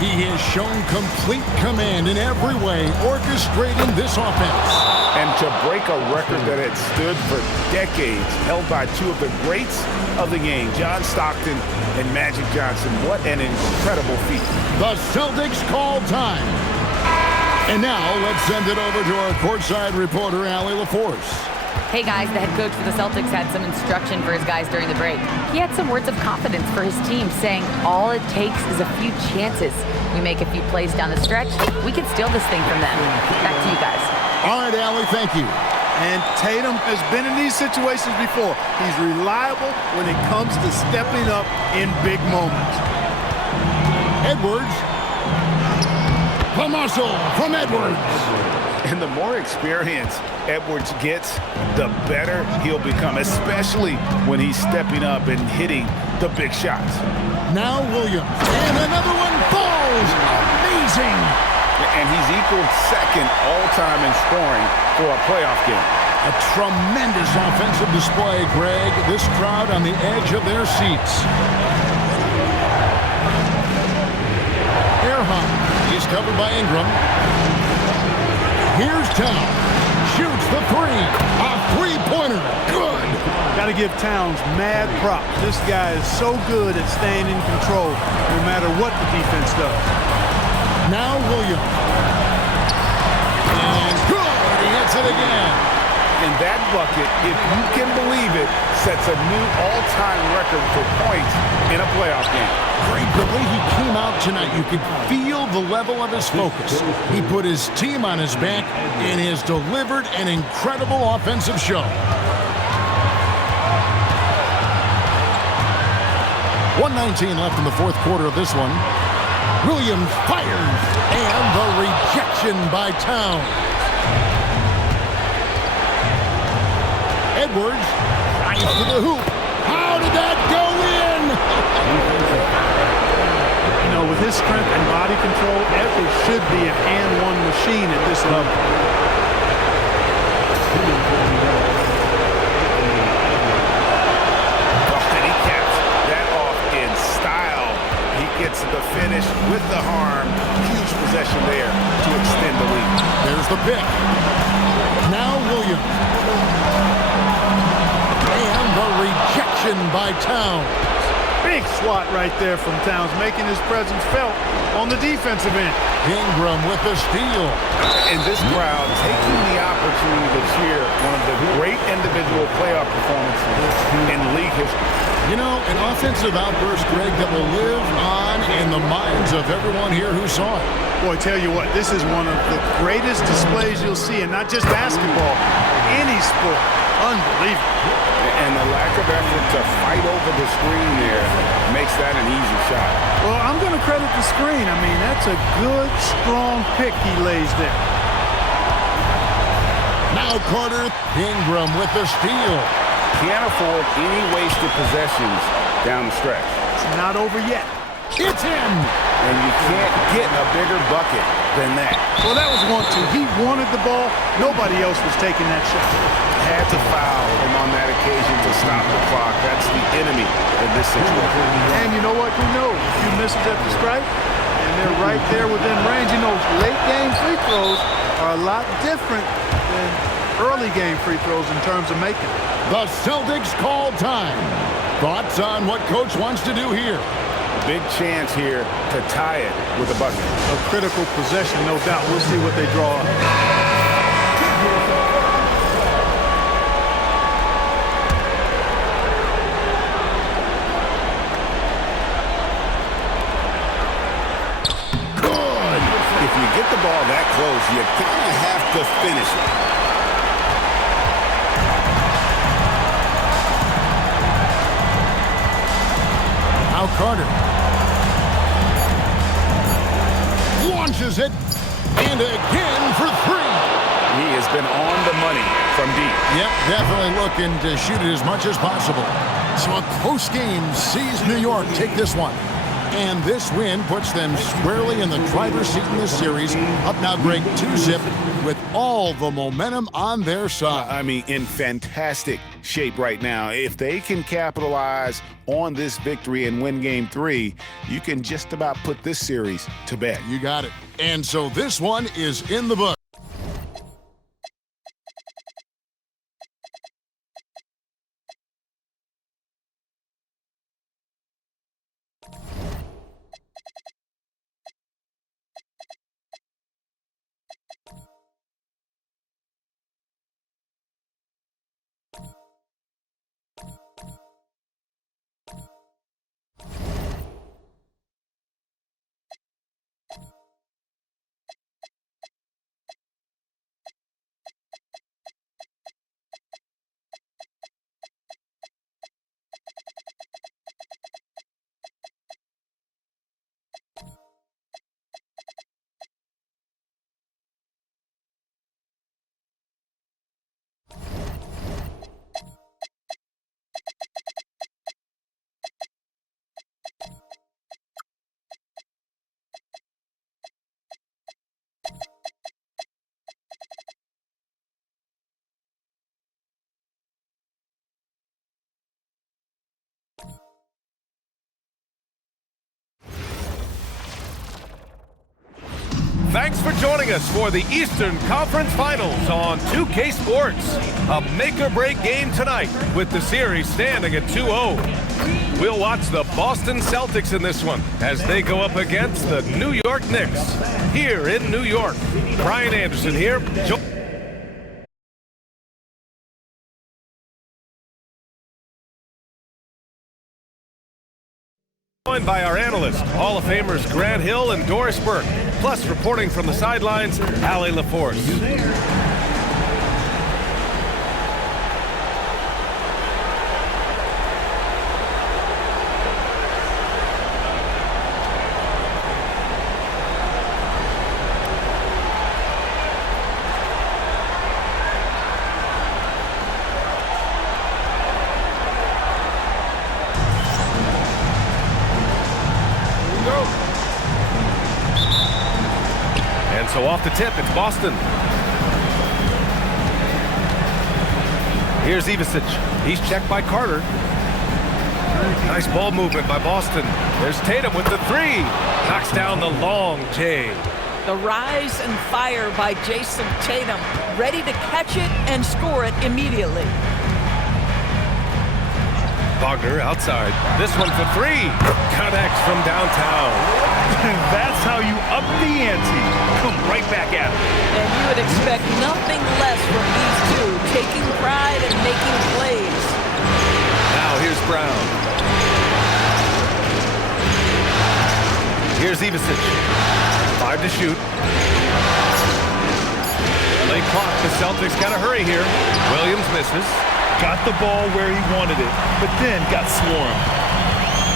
He has shown complete command in every way, orchestrating this offense. And to break a record that had stood for decades, held by two of the greats of the game, John Stockton and Magic Johnson. What an incredible feat. The Celtics call time. And now let's send it over to our courtside reporter, Allie LaForce. Hey guys, the head coach for the Celtics had some instruction for his guys during the break. He had some words of confidence for his team, saying all it takes is a few chances. We make a few plays down the stretch, we can steal this thing from them. Back to you guys. All right, Allie, thank you. And Tatum has been in these situations before. He's reliable when it comes to stepping up in big moments. Edwards. The muscle from Edwards. And the more experience Edwards gets, the better he'll become, especially when he's stepping up and hitting the big shots. Now Williams. And another one falls. Amazing. And he's equaled second all-time in scoring for a playoff game. A tremendous offensive display, Greg. This crowd on the edge of their seats. Earhart. He's covered by Ingram. Here's Towns. Shoots the three. A three-pointer. Good. Got to give Towns mad props. This guy is so good at staying in control no matter what the defense does. Now Williams. And good. He hits it again. And that bucket, if you can believe it, sets a new all-time record for points in a playoff game. Great. The way he came out tonight, you could feel the level of his focus. He put his team on his back and has delivered an incredible offensive show. 1:19 left in the fourth quarter of this one. Williams fires, and the rejection by Towns. Edwards drives to the hoop. How did that go in? You know, with his strength and body control, Edwards should be an and-one machine at this level. And he caps that off in style. He gets the finish with the harm. Huge possession there to extend the lead. There's the pick. Now Williams. And the rejection by Towns. Big swat right there from Towns, making his presence felt on the defensive end. Ingram with the steal. And this crowd taking the opportunity to cheer one of the great individual playoff performances in league history. You know, an offensive outburst, Greg, that will live on in the minds of everyone here who saw it. Boy, tell you what, this is one of the greatest displays you'll see, and not just basketball, any sport. Unbelievable. And the lack of effort to fight over the screen there makes that an easy shot. Well, I'm going to credit the screen. I mean, that's a good, strong pick he lays there. Now Carter. Ingram with the steal. can't afford any wasted possessions down the stretch. It's not over yet. It's in. And you can't get a bigger bucket than that. Well, that was 1-2. He wanted the ball. Nobody else was taking that shot. Had to foul him on that occasion to stop the clock. That's the enemy in this situation. And you know what? Who knows? A few misses at the stripe, and they're right there within range. You know, late game free throws are a lot different than early game free throws in terms of making it. The Celtics call time. Thoughts on what Coach wants to do here? Big chance here to tie it with a bucket. A critical possession, no doubt. We'll see what they draw up. Good. If you get the ball that close, you kind of have to finish it. Now Carter launches it, and again for three. He has been on the money from deep. Yep, definitely looking to shoot it as much as possible. So a close game sees New York take this one. And this win puts them squarely in the driver's seat in this series. Up now, Greg, 2-zip with all the momentum on their side. I mean, in fantastic shape right now. If they can capitalize on this victory and win Game 3, you can just about put this series to bed. You got it. And so this one is in the book. Thanks for joining us for the Eastern Conference Finals on 2K Sports. A make-or-break game tonight with the series standing at 2-0. We'll watch the Boston Celtics in this one as they go up against the New York Knicks here in New York. Brian Anderson here. Joined by our analysts, Hall of Famers Grant Hill and Doris Burke, plus reporting from the sidelines, Allie LaForce. So off the tip, it's Boston. Here's Ivicic. He's checked by Carter. Nice ball movement by Boston. There's Tatum with the three. Knocks down the long J. The rise and fire by Jason Tatum. Ready to catch it and score it immediately. Wagner outside. This one for three. Connects from downtown. That's how you up the ante. Come right back at it. And you would expect nothing less from these two, taking pride and making plays. Now here's Brown. Here's Ivicic. 5 to shoot. Late clock. The Celtics got to hurry here. Williams misses. Got the ball where he wanted it, but then got swarmed.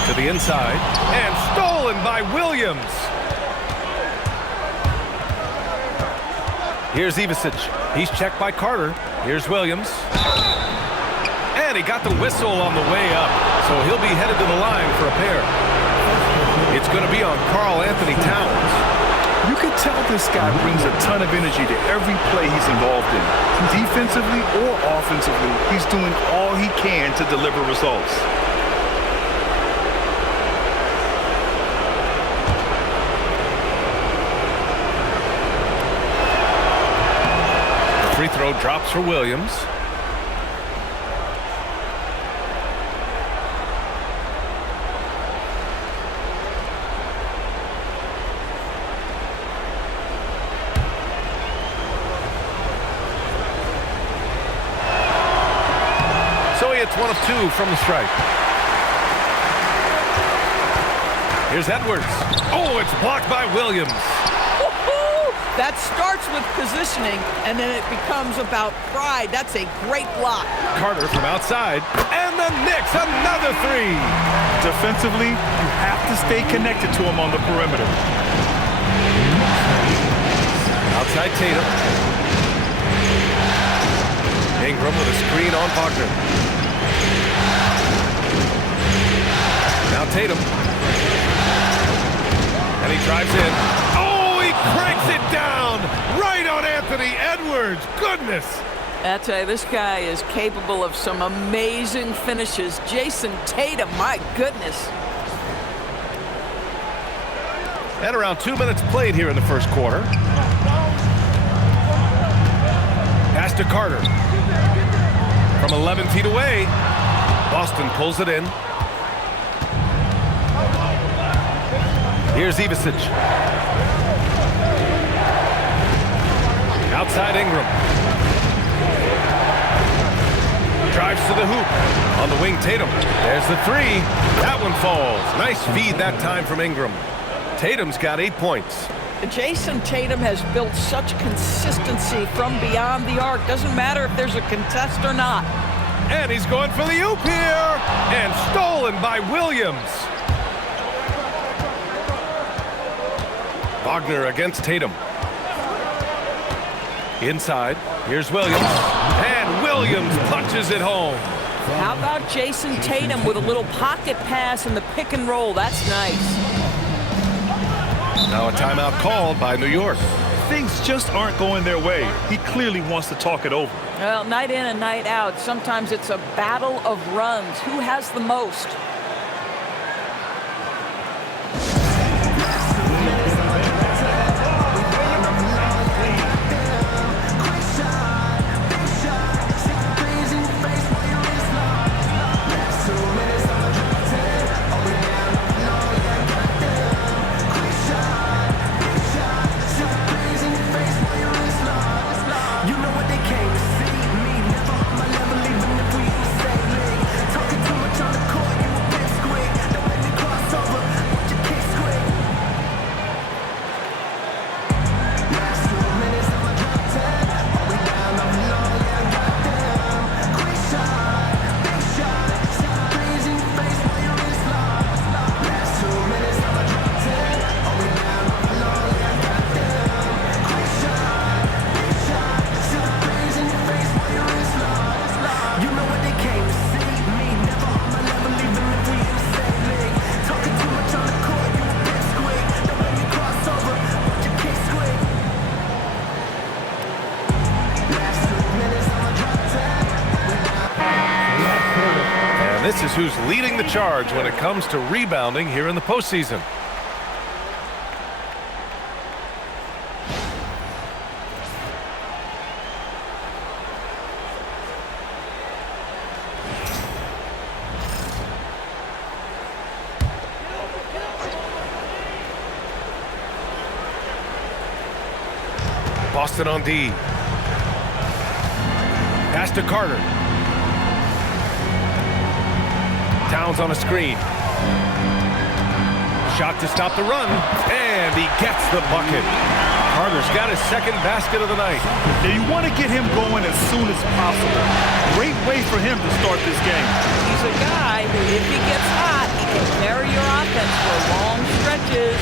To the inside, and stolen by Williams. Here's Ivicic. He's checked by Carter. Here's Williams. And And he got the whistle on the way up, so he'll be headed to the line for a pair. It's going to be on Karl Anthony Towns. You can tell this guy brings a ton of energy to every play he's involved in. Defensively or offensively, he's doing all he can to deliver results. The free throw drops for Williams. It's 1 of 2 from the stripe. Here's Edwards. Oh, it's blocked by Williams. That starts with positioning, and then it becomes about pride. That's a great block. Carter from outside, and the Knicks, another 3. Defensively, you have to stay connected to him on the perimeter. Outside Tatum. Ingram with a screen on Wagner. Now Tatum. And he drives in. Oh, he cranks it down! Right on Anthony Edwards! Goodness! I tell you, this guy is capable of some amazing finishes. Jason Tatum, my goodness. At around 2 minutes played here in the first quarter. Pass to Carter. From 11 feet away. Boston pulls it in. Here's Ivisic. Outside Ingram. Drives to the hoop. On the wing, Tatum. There's the 3. That one falls. Nice feed that time from Ingram. Tatum's got 8 points. Jason Tatum has built such consistency from beyond the arc. Doesn't matter if there's a contest or not. And he's going for the oop here. And stolen by Williams. Wagner against Tatum. Inside. Here's Williams. And Williams punches it home. How about Jason Tatum with a little pocket pass in the pick and roll? That's nice. Now a timeout called by New York. Things just aren't going their way. He clearly wants to talk it over. Well, night in and night out, sometimes it's a battle of runs. Who has the most? This is who's leading the charge when it comes to rebounding here in the postseason. Boston on D. Pass to Carter. Towns on a screen. Shot to stop the run, and he gets the bucket. Carter's got his second basket of the night. Now you want to get him going as soon as possible. Great way for him to start this game. He's a guy who, if he gets hot, he can carry your offense for long stretches.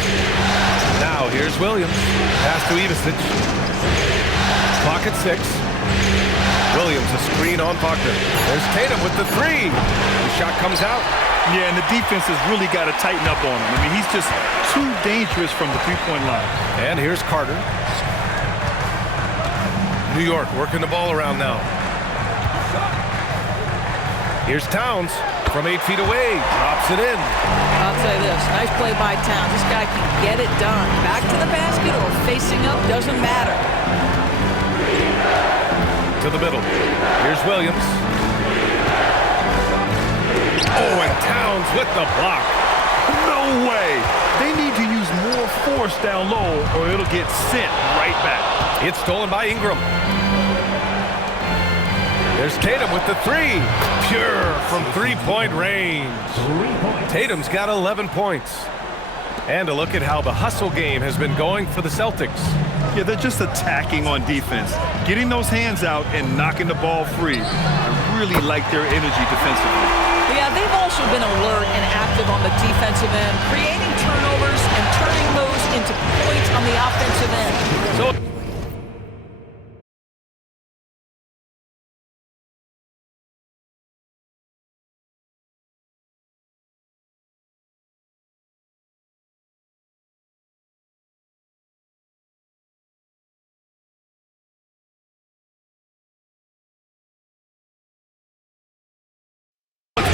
Now here's Williams. Pass to Ivisic. Clock at 6. Williams a screen on Buckner. There's Tatum with the three. The shot comes out. Yeah, and the defense has really got to tighten up on him. I mean, he's just too dangerous from the three-point line. And here's Carter. New York working the ball around now. Here's Towns from 8 feet away. Drops it in. I'll tell you this. Nice play by Towns. This guy can get it done. Back to the basket or facing up, doesn't matter. To the middle. Here's Williams. Oh, and Towns with the block. No way. They need to use more force down low or it'll get sent right back. It's stolen by Ingram. There's Tatum with the three. Pure from three-point range. Tatum's got 11 points. And a look at how the hustle game has been going for the Celtics. Yeah, they're just attacking on defense, getting those hands out and knocking the ball free. I really like their energy defensively. Yeah, they've also been alert and active on the defensive end, creating turnovers and turning those into points on the offensive end. So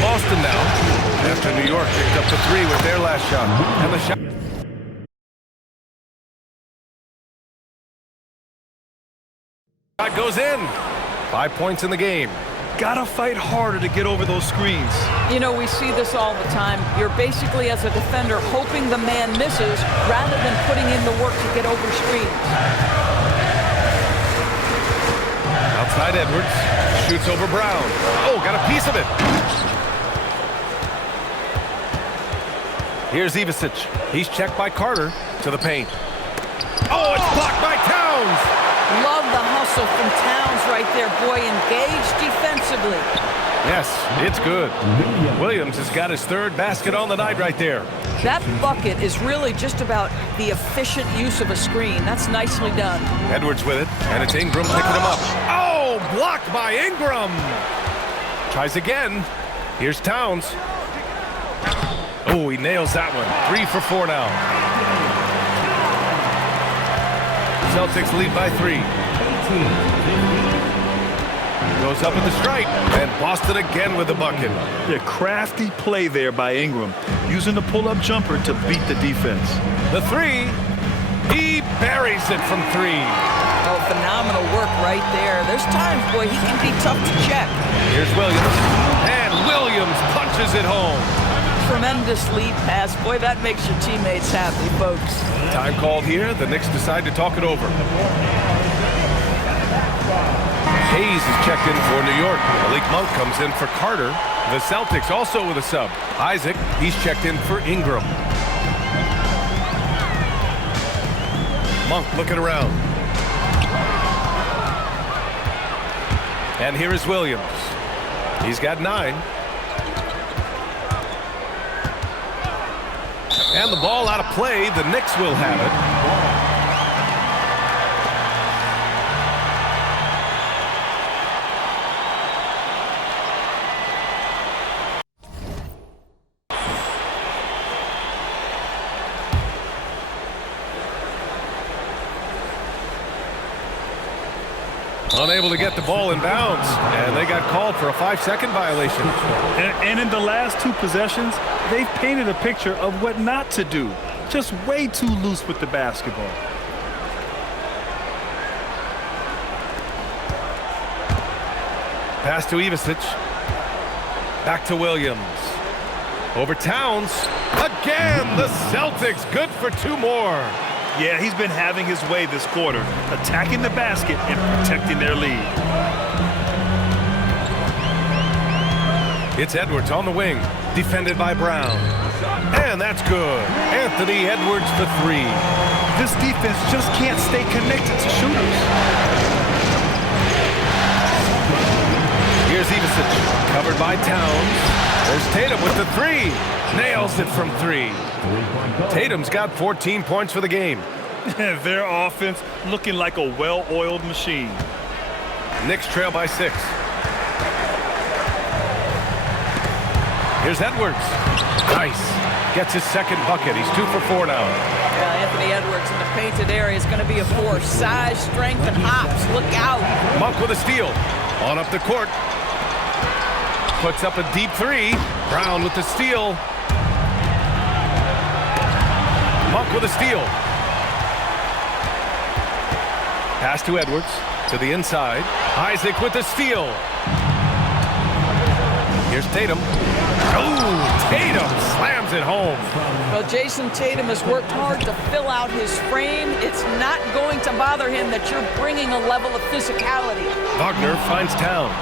Boston now, after New York picked up the three with their last shot. And the shot goes in. 5 points in the game. Gotta fight harder to get over those screens. You know, we see this all the time. You're basically, as a defender, hoping the man misses rather than putting in the work to get over screens. Outside Edwards. Shoots over Brown. Oh, got a piece of it. Here's Ivisic. He's checked by Carter to the paint. Oh, it's blocked by Towns. Love the hustle from Towns right there. Boy, engaged defensively. Yes, it's good. Williams has got his third basket on the night right there. That bucket is really just about the efficient use of a screen. That's nicely done. Edwards with it, and it's Ingram picking him up. Oh, blocked by Ingram. Tries again. Here's Towns. Oh, he nails that one. 3 for 4 now. Celtics lead by 3. Goes up at the stripe, and Boston again with the bucket. Yeah, crafty play there by Ingram, using the pull-up jumper to beat the defense. The three, he buries it from 3. Oh, phenomenal work right there. There's times, boy, he can be tough to check. Here's Williams, and Williams punches it home. Tremendous lead pass. Boy, that makes your teammates happy, folks. Time called here. The Knicks decide to talk it over. Hayes is checked in for New York. Malik Monk comes in for Carter. The Celtics also with a sub. Isaac, he's checked in for Ingram. Monk looking around. And here is Williams. He's got 9. And the ball out of play. The Knicks will have it. Unable to get the ball in bounds, and they got called for a 5-second violation. And in the last 2 possessions, they've painted a picture of what not to do. Just way too loose with the basketball. Pass to Ivisic. Back to Williams. Over Towns. Again, the Celtics good for 2 more. Yeah, he's been having his way this quarter, attacking the basket and protecting their lead. It's Edwards on the wing, defended by Brown. And that's good. Anthony Edwards for 3. This defense just can't stay connected to shooters. Here's Ivisic, covered by Towns. There's Tatum with the 3. Nails it from 3. Tatum's got 14 points for the game. Their offense looking like a well-oiled machine. Knicks trail by 6. Here's Edwards. Nice. Gets his second bucket. He's 2 for 4 now. Yeah, Anthony Edwards in the painted area is going to be a force. Size, strength, and hops. Look out. Monk with a steal. On up the court. Puts up a deep 3. Brown with the steal. Monk with a steal. Pass to Edwards. To the inside. Isaac with the steal. Here's Tatum. Oh, Tatum slams it home. Well, Jason Tatum has worked hard to fill out his frame. It's not going to bother him that you're bringing a level of physicality. Wagner finds Towns.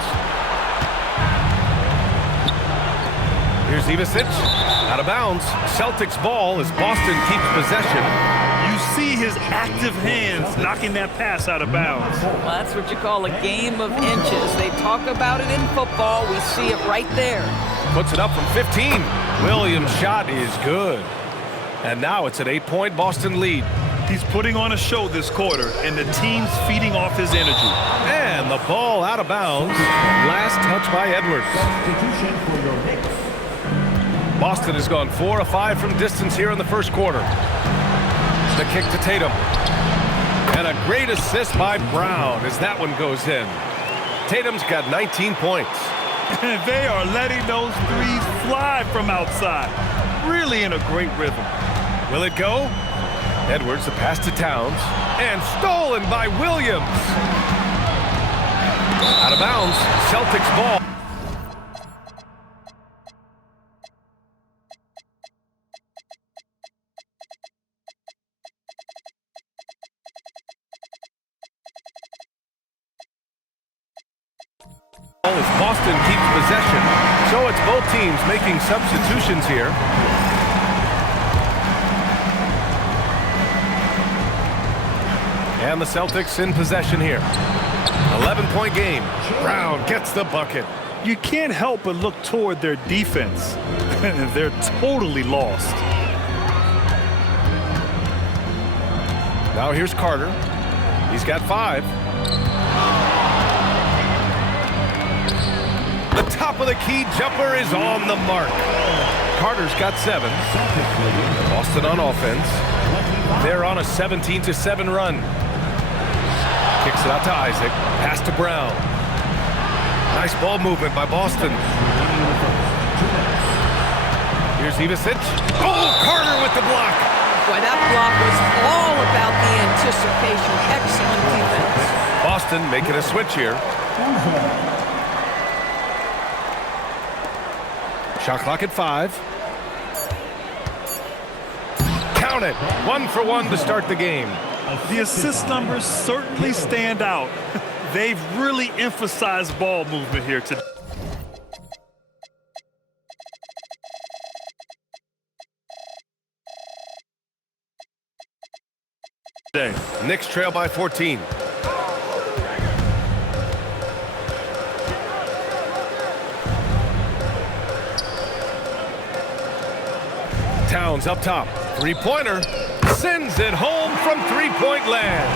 Here's Ivisic. Out of bounds. Celtics ball as Boston keeps possession. You see his active hands knocking that pass out of bounds. Well, that's what you call a game of inches. They talk about it in football. We see it right there. Puts it up from 15. Williams' shot is good. And now it's an 8-point Boston lead. He's putting on a show this quarter, and the team's feeding off his energy. And the ball out of bounds. Last touch by Edwards. Boston has gone 4 of 5 from distance here in the first quarter. The kick to Tatum. And a great assist by Brown as that one goes in. Tatum's got 19 points. And they are letting those threes fly from outside. Really in a great rhythm. Will it go? Edwards, the pass to Towns. And stolen by Williams. Out of bounds. Celtics ball. As Boston keeps possession, so it's both teams making substitutions here. And the Celtics in possession here. 11-point game. Brown gets the bucket. You can't help but look toward their defense. They're totally lost. Now here's Carter. He's got 5. The top of the key jumper is on the mark. Carter's got 7. Boston on offense. They're on a 17-7 run. Kicks it out to Isaac. Pass to Brown. Nice ball movement by Boston. Here's Ivisic. Oh, Carter with the block. Boy, that block was all about the anticipation. Excellent defense. Boston making a switch here. Shot clock at 5. Count it. 1 for 1 to start the game. The assist numbers certainly stand out. They've really emphasized ball movement here today. Knicks trail by 14. Towns up top. 3-pointer. Sends it home from 3-point land.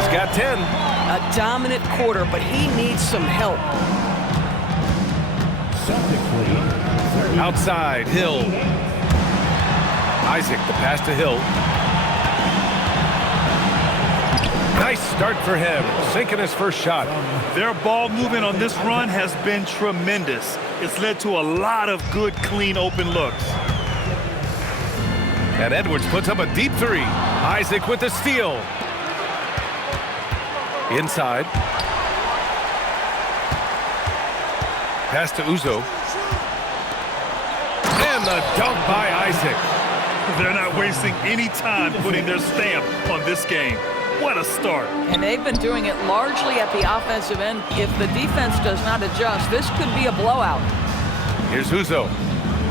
He's got 10. A dominant quarter, but he needs some help. Outside, Hill. Isaac, the pass to Hill. Nice start for him, sinking his first shot. Their ball movement on this run has been tremendous. It's led to a lot of good, clean, open looks. And Edwards puts up a deep 3. Isaac with the steal. Inside. Pass to Uzo. And the dunk by Isaac. They're not wasting any time putting their stamp on this game. What a start. And they've been doing it largely at the offensive end. If the defense does not adjust, this could be a blowout. Here's Uzo.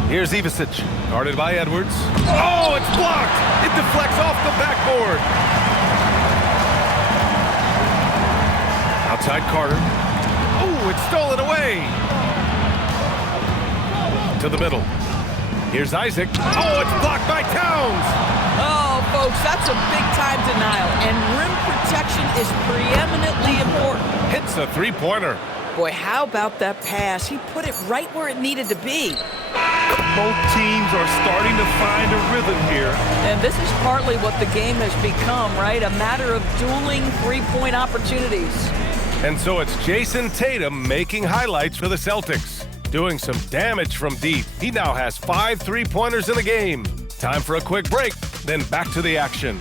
Here's Ivisic. Guarded by Edwards. Oh, it's blocked. It deflects off the backboard. Outside Carter. Oh, it's stolen away. To the middle. Here's Isaac. Oh, it's blocked by Towns. Oh, folks, that's a big-time denial, and rim protection is preeminently important. Hit hits a three-pointer. Boy, how about that pass? He put it right where it needed to be. Both teams are starting to find a rhythm here. And this is partly what the game has become, right? A matter of dueling three-point opportunities. And so it's Jason Tatum making highlights for the Celtics, doing some damage from deep. He now has 5 three-pointers in the game. Time for a quick break, then back to the action.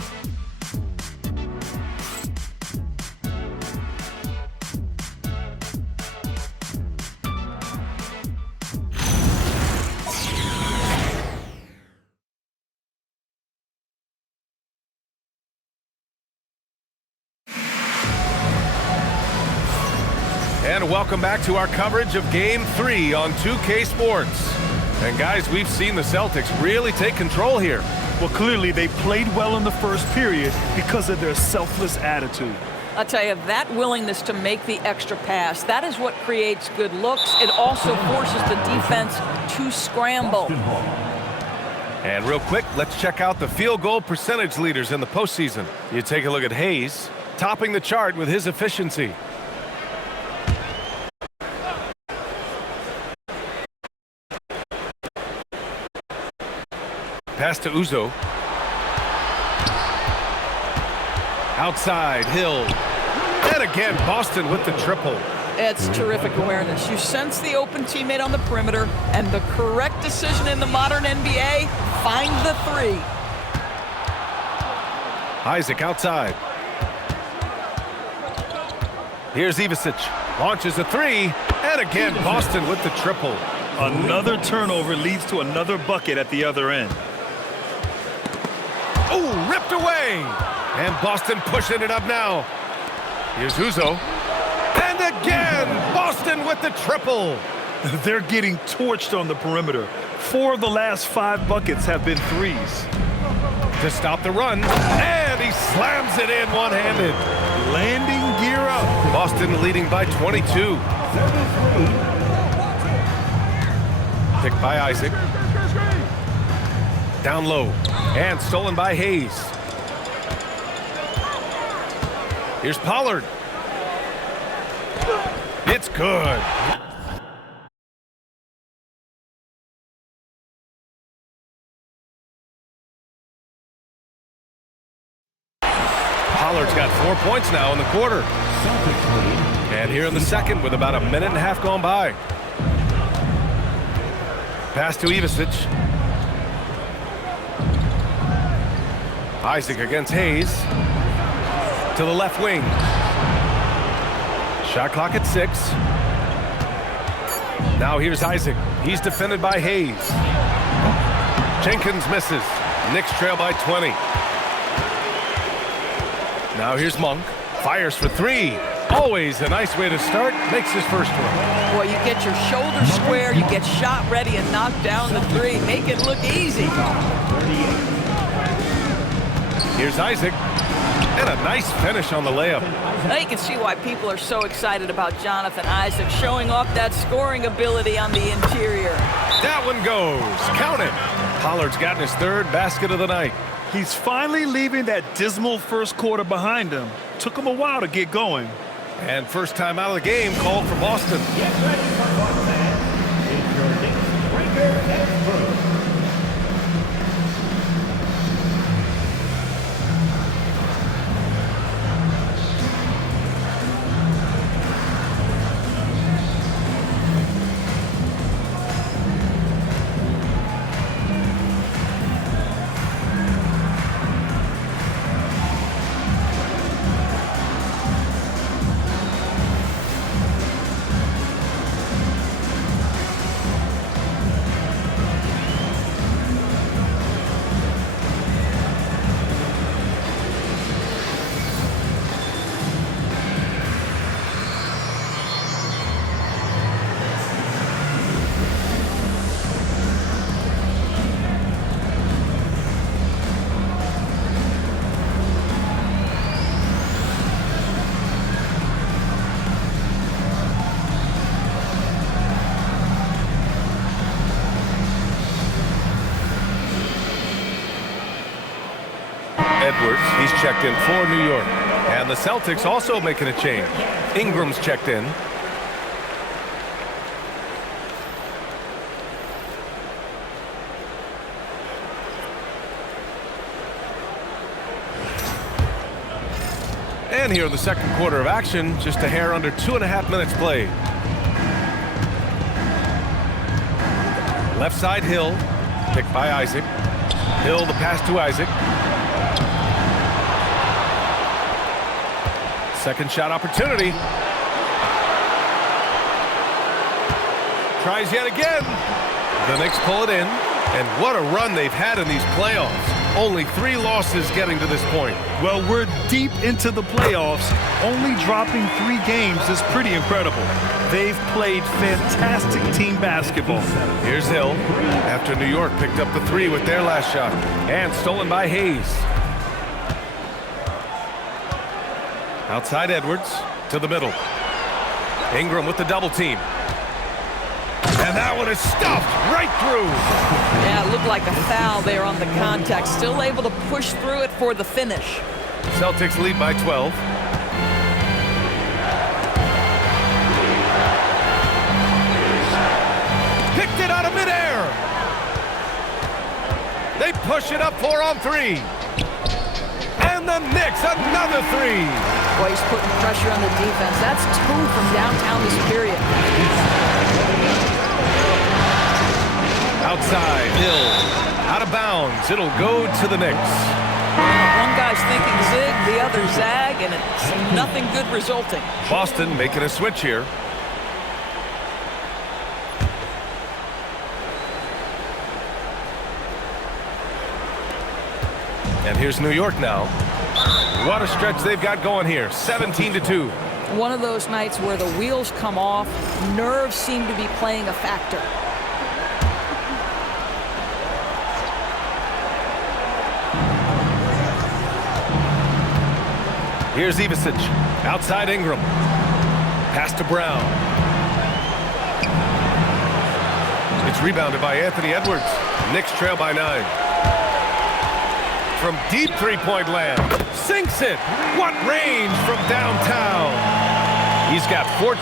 And welcome back to our coverage of Game 3 on 2K Sports. And guys, we've seen the Celtics really take control here. Well, clearly they played well in the first period because of their selfless attitude. I'll tell you, that willingness to make the extra pass, that is what creates good looks. It also forces the defense to scramble. And real quick, let's check out the field goal percentage leaders in the postseason. You take a look at Hayes, topping the chart with his efficiency. Pass to Uzo. Outside, Hill. And again, Boston with the triple. It's terrific awareness. You sense the open teammate on the perimeter, and the correct decision in the modern NBA, find the three. Isaac outside. Here's Ivicic. Launches a three. And again, Boston with the triple. Another turnover leads to another bucket at the other end. Oh, ripped away. And Boston pushing it up now. Here's Uzo. And again, Boston with the triple. They're getting torched on the perimeter. 4 of the last 5 buckets have been threes. To stop the run. And he slams it in one-handed. Landing gear up. Boston leading by 22. Picked by Isaac. Down low. And stolen by Hayes. Here's Pollard. It's good. Pollard's got 4 points now in the quarter. And here in the second with about a minute and a half gone by. Pass to Ivicic. Isaac against Hayes. To the left wing. Shot clock at 6. Now here's Isaac. He's defended by Hayes. Jenkins misses. Knicks trail by 20. Now here's Monk. Fires for 3. Always a nice way to start. Makes his first one. Boy, you get your shoulder square, you get shot ready and knock down the 3. Make it look easy. Here's Isaac. And a nice finish on the layup. Now you can see why people are so excited about Jonathan Isaac showing off that scoring ability on the interior. That one goes. Count it. Pollard's gotten his 3rd basket of the night. He's finally leaving that dismal first quarter behind him. Took him a while to get going. And first time out of the game called for Boston. Get ready for fun, fans. It's your Knicks breaker and first. Edwards, he's checked in for New York. And the Celtics also making a change. Ingram's checked in. And here in the second quarter of action, just a hair under 2.5 minutes played. Left side, Hill, picked by Isaac. Hill, the pass to Isaac. Second shot opportunity. Tries yet again. The Knicks pull it in. And what a run they've had in these playoffs. Only 3 losses getting to this point. Well, we're deep into the playoffs. Only dropping 3 games is pretty incredible. They've played fantastic team basketball. Here's Hill after New York picked up the 3 with their last shot. And stolen by Hayes. Outside Edwards to the middle. Ingram with the double team. And that one is stuffed right through. Yeah, it looked like a foul there on the contact. Still able to push through it for the finish. Celtics lead by 12. Picked it out of midair. They push it up 4 on 3. And the Knicks another 3. Boy, he's putting pressure on the defense. That's 2 from downtown this period. Outside, Hill, out of bounds. It'll go to the Knicks. One guy's thinking zig, the other zag, and it's nothing good resulting. Boston making a switch here. And here's New York now. What a stretch they've got going here. 17-2. One of those nights where the wheels come off, nerves seem to be playing a factor. Here's Ivicic. Outside Ingram. Pass to Brown. It's rebounded by Anthony Edwards. Knicks trail by 9. From deep three-point land. Sinks it. What range from downtown. He's got 14.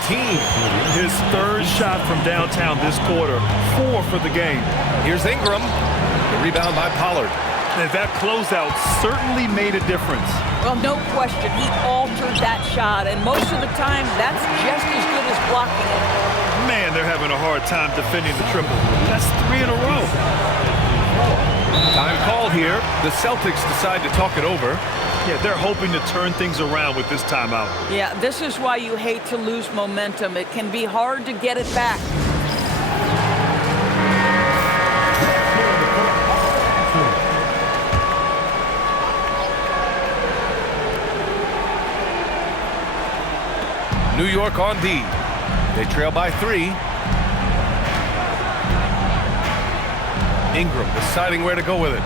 His 3rd shot from downtown this quarter. 4 for the game. Here's Ingram. The rebound by Pollard. And that closeout certainly made a difference. Well, no question. He altered that shot, and most of the time, that's just as good as blocking it. Man, they're having a hard time defending the triple. That's 3 in a row. Time called here. The Celtics decide to talk it over. Yeah, they're hoping to turn things around with this timeout. Yeah, this is why you hate to lose momentum. It can be hard to get it back. New York on D. They trail by 3. Ingram deciding where to go with it.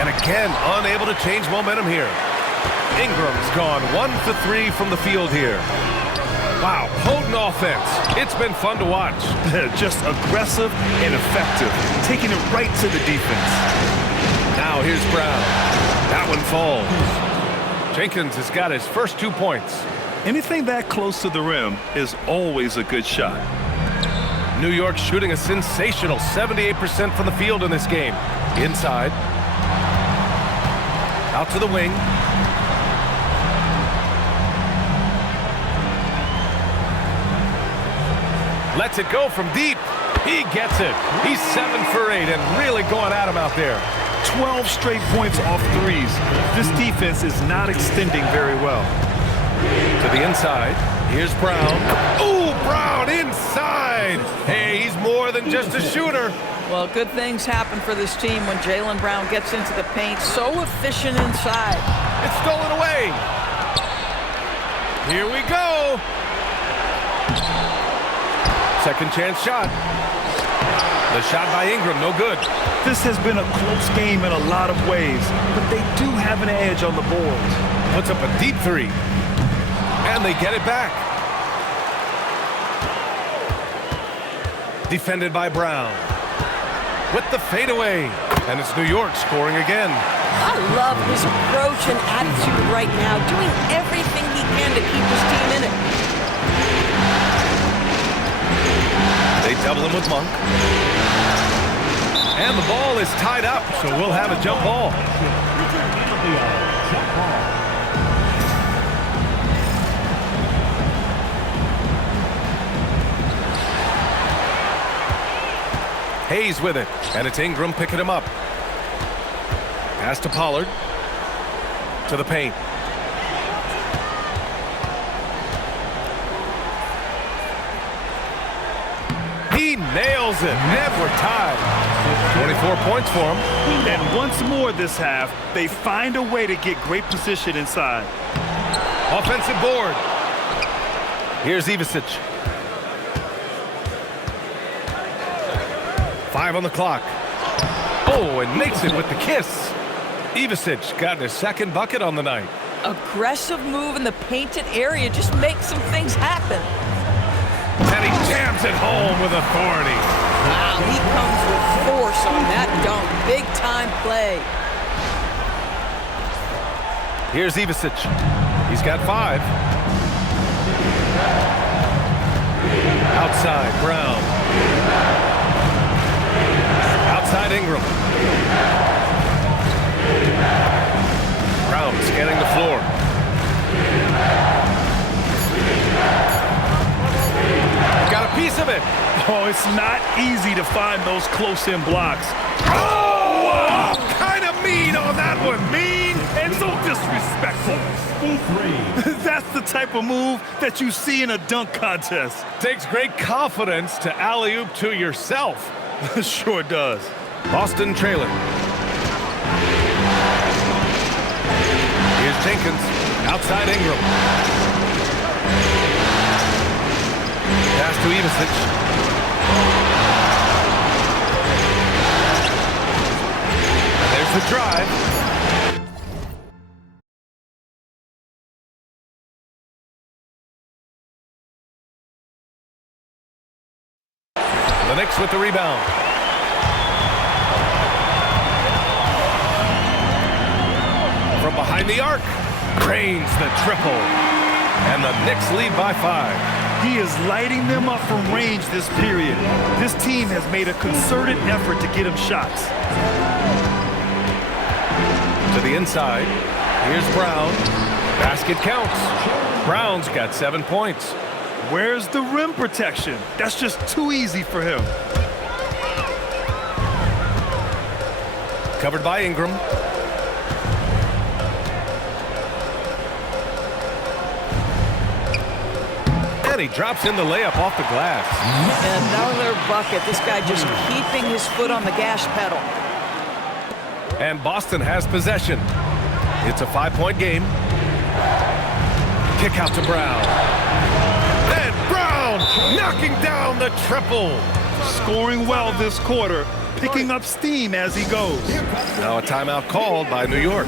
And again, unable to change momentum here. Ingram's gone 1 for 3 from the field here. Wow, potent offense. It's been fun to watch. Just aggressive and effective, taking it right to the defense. Now here's Brown. That one falls. Jenkins has got his first 2 points. Anything that close to the rim is always a good shot. New York shooting a sensational 78% from the field in this game. Inside. Out to the wing. Lets it go from deep. He gets it. He's 7 for 8 and really going at him out there. 12 straight points off threes. This defense is not extending very well. To the inside. Here's Brown. Ooh, Brown inside. Hey, he's more than just a shooter. Well, good things happen for this team when Jaylen Brown gets into the paint. So efficient inside. It's stolen away. Here we go. Second chance shot. The shot by Ingram, no good. This has been a close game in a lot of ways, but they do have an edge on the boards. Puts up a deep 3. And they get it back. Defended by Brown. With the fadeaway. And it's New York scoring again. I love his approach and attitude right now, doing everything he can to keep his team in it. They double him with Monk. And the ball is tied up, so we'll have a jump ball. Hayes with it, and it's Ingram picking him up. Pass to Pollard. To the paint. He nails it, and we're tied. 24 points for him. And once more this half, they find a way to get great position inside. Offensive board. Here's Ivisic. 5 on the clock. Oh, and makes it with the kiss. Ivisic got his second bucket on the night. Aggressive move in the painted area just makes some things happen. And he jams it home with authority. Wow, he comes with force on that dunk. Big time play. Here's Ivisic. He's got 5. Outside, Brown. Outside Ingram. Brown scanning the floor. Got a piece of it. Oh, it's not easy to find those close-in blocks. Oh, kind of mean on that one. Mean and so disrespectful. That's the type of move that you see in a dunk contest. Takes great confidence to alley-oop to yourself. Sure does. Boston trailing. Here's Jenkins. Outside Ingram. Pass to Ivisic. And there's the drive. The Knicks with the rebound. From behind the arc, cranes the triple. And the Knicks lead by 5. He is lighting them up from range this period. This team has made a concerted effort to get him shots. To the inside, here's Brown. Basket counts. Brown's got 7 points. Where's the rim protection? That's just too easy for him. Covered by Ingram. And he drops in the layup off the glass. Another bucket. This guy just keeping his foot on the gas pedal. And Boston has possession. It's a 5-point game. Kick out to Brown. And Brown knocking down the triple. Scoring well this quarter, picking up steam as he goes. Now a timeout called by New York.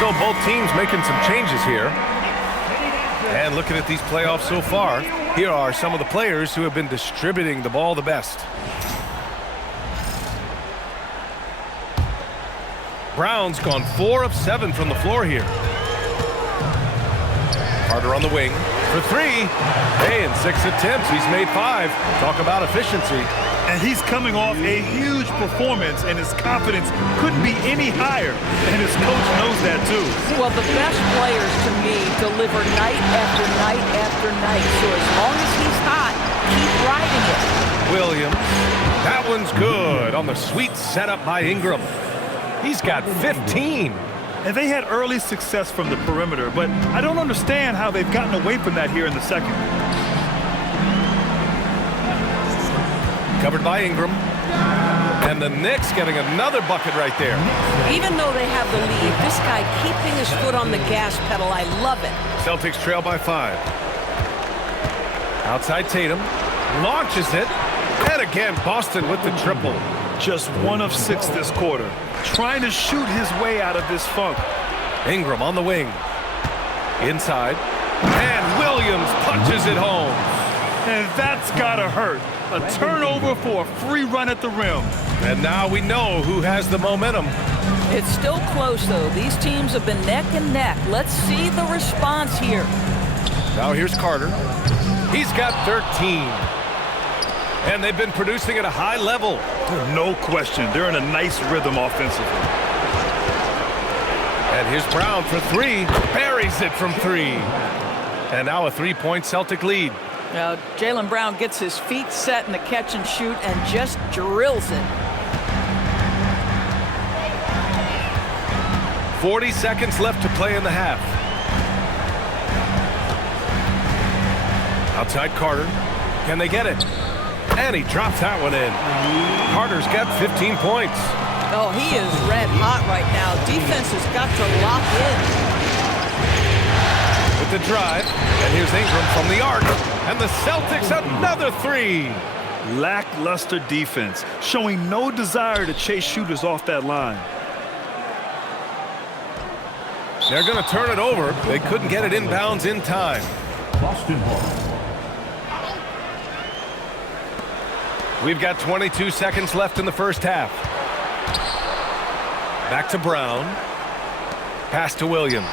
So both teams making some changes here. And looking at these playoffs so far, here are some of the players who have been distributing the ball the best. Brown's gone 4 of 7 from the floor here. Carter on the wing for 3. Hey, in 6 attempts, he's made 5. Talk about efficiency. And he's coming off a huge performance, and his confidence couldn't be any higher. And his coach knows that, too. Well, the best players, to me, deliver night after night after night. So as long as he's hot, keep riding it. Williams. That one's good on the sweet setup by Ingram. He's got 15. And they had early success from the perimeter, but I don't understand how they've gotten away from that here in the second. Covered by Ingram. And the Knicks getting another bucket right there. Even though they have the lead, this guy keeping his foot on the gas pedal, I love it. Celtics trail by 5. Outside Tatum. Launches it. And again, Boston with the triple. Just 1 of 6 this quarter. Trying to shoot his way out of this funk. Ingram on the wing. Inside. And Williams punches it home. And that's gotta hurt. A turnover for a free run at the rim. And now we know who has the momentum. It's still close, though. These teams have been neck and neck. Let's see the response here. Now here's Carter. He's got 13. And they've been producing at a high level. No question. They're in a nice rhythm offensively. And here's Brown for three. Buries it from three. And now a three-point Celtic lead. Now, Jaylen Brown gets his feet set in the catch and shoot and just drills it. 40 seconds left to play in the half. Outside Carter. Can they get it? And he drops that one in. Carter's got 15 points. Oh, he is red hot right now. Defense has got to lock in. With the drive, and here's Ingram from the arc, and the Celtics another three. Lackluster defense, showing no desire to chase shooters off that line. They're going to turn it over. They couldn't get it inbounds in time. Boston ball. We've got 22 seconds left in the first half. Back to Brown. Pass to Williams.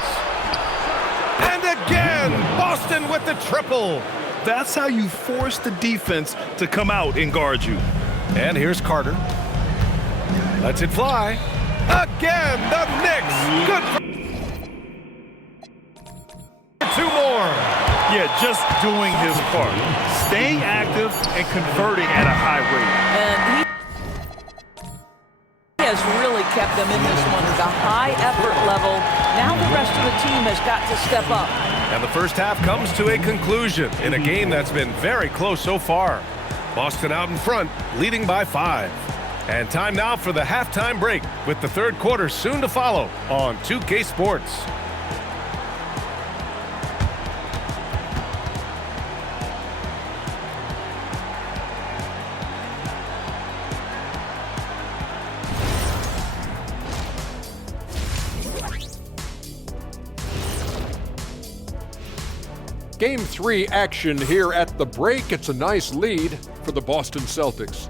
And again, Boston with the triple. That's how you force the defense to come out and guard you. And here's Carter. Lets it fly. Again, the Knicks. Good for two more. Yeah, just doing his part. Staying active and converting at a high rate. And he has really kept them in this one. The high effort level. Now the rest of the team has got to step up. And the first half comes to a conclusion in a game that's been very close so far. Boston out in front, leading by 5. And time now for the halftime break, with the third quarter soon to follow on 2K Sports. Game 3 action here at the break. It's a nice lead for the Boston Celtics.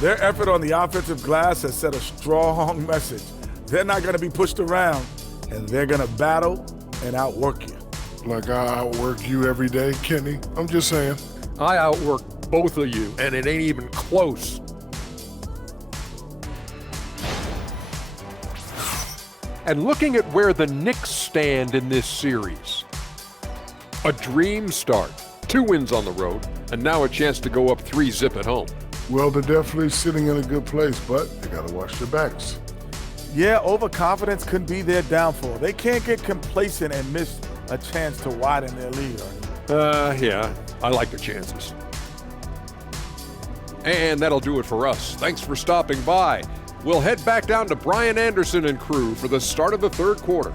Their effort on the offensive glass has set a strong message. They're not going to be pushed around, and they're going to battle and outwork you. Like I outwork you every day, Kenny. I'm just saying. I outwork both of you, and it ain't even close. And looking at where the Knicks stand in this series, a dream start, 2 wins on the road, and now a chance to go up 3-0 at home. Well, they're definitely sitting in a good place, but they got to watch their backs. Yeah, overconfidence could be their downfall. They can't get complacent and miss a chance to widen their lead. Yeah, I like the chances. And that'll do it for us. Thanks for stopping by. We'll head back down to Brian Anderson and crew for the start of the third quarter.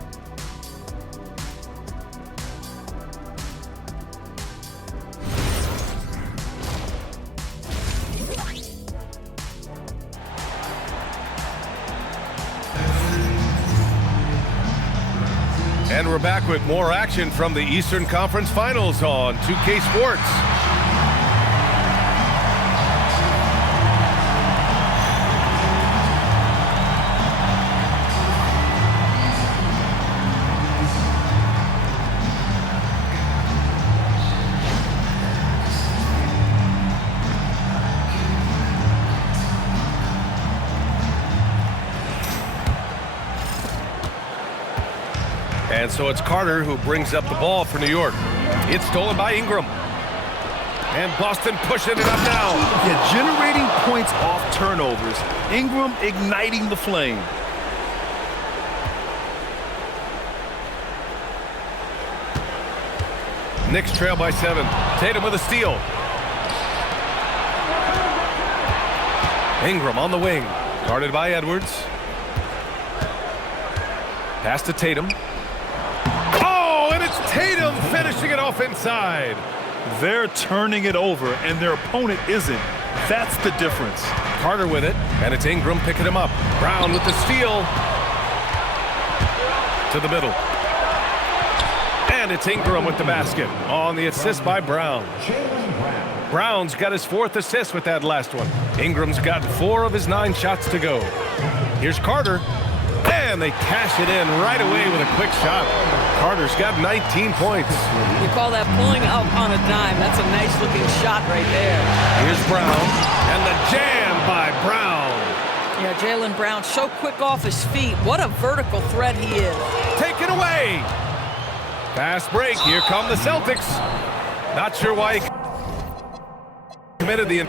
And we're back with more action from the Eastern Conference Finals on 2K Sports. And so it's Carter who brings up the ball for New York. It's stolen by Ingram. And Boston pushing it up now. Yeah, generating points off turnovers. Ingram igniting the flame. Knicks trail by 7. Tatum with a steal. Ingram on the wing. Guarded by Edwards. Pass to Tatum. Tatum finishing it off inside. They're turning it over, and their opponent isn't. That's the difference. Carter with it, and it's Ingram picking him up. Brown with the steal. To the middle. And it's Ingram with the basket on the assist by Brown. Brown's got his 4th assist with that last one. Ingram's got 4 of his 9 shots to go. Here's Carter. And they cash it in right away with a quick shot. Carter's got 19 points. You call that pulling up on a dime. That's a nice-looking shot right there. Here's Brown. And the jam by Brown. Yeah, Jaylen Brown so quick off his feet. What a vertical threat he is. Take it away. Fast break. Here come the Celtics. Not sure why he committed the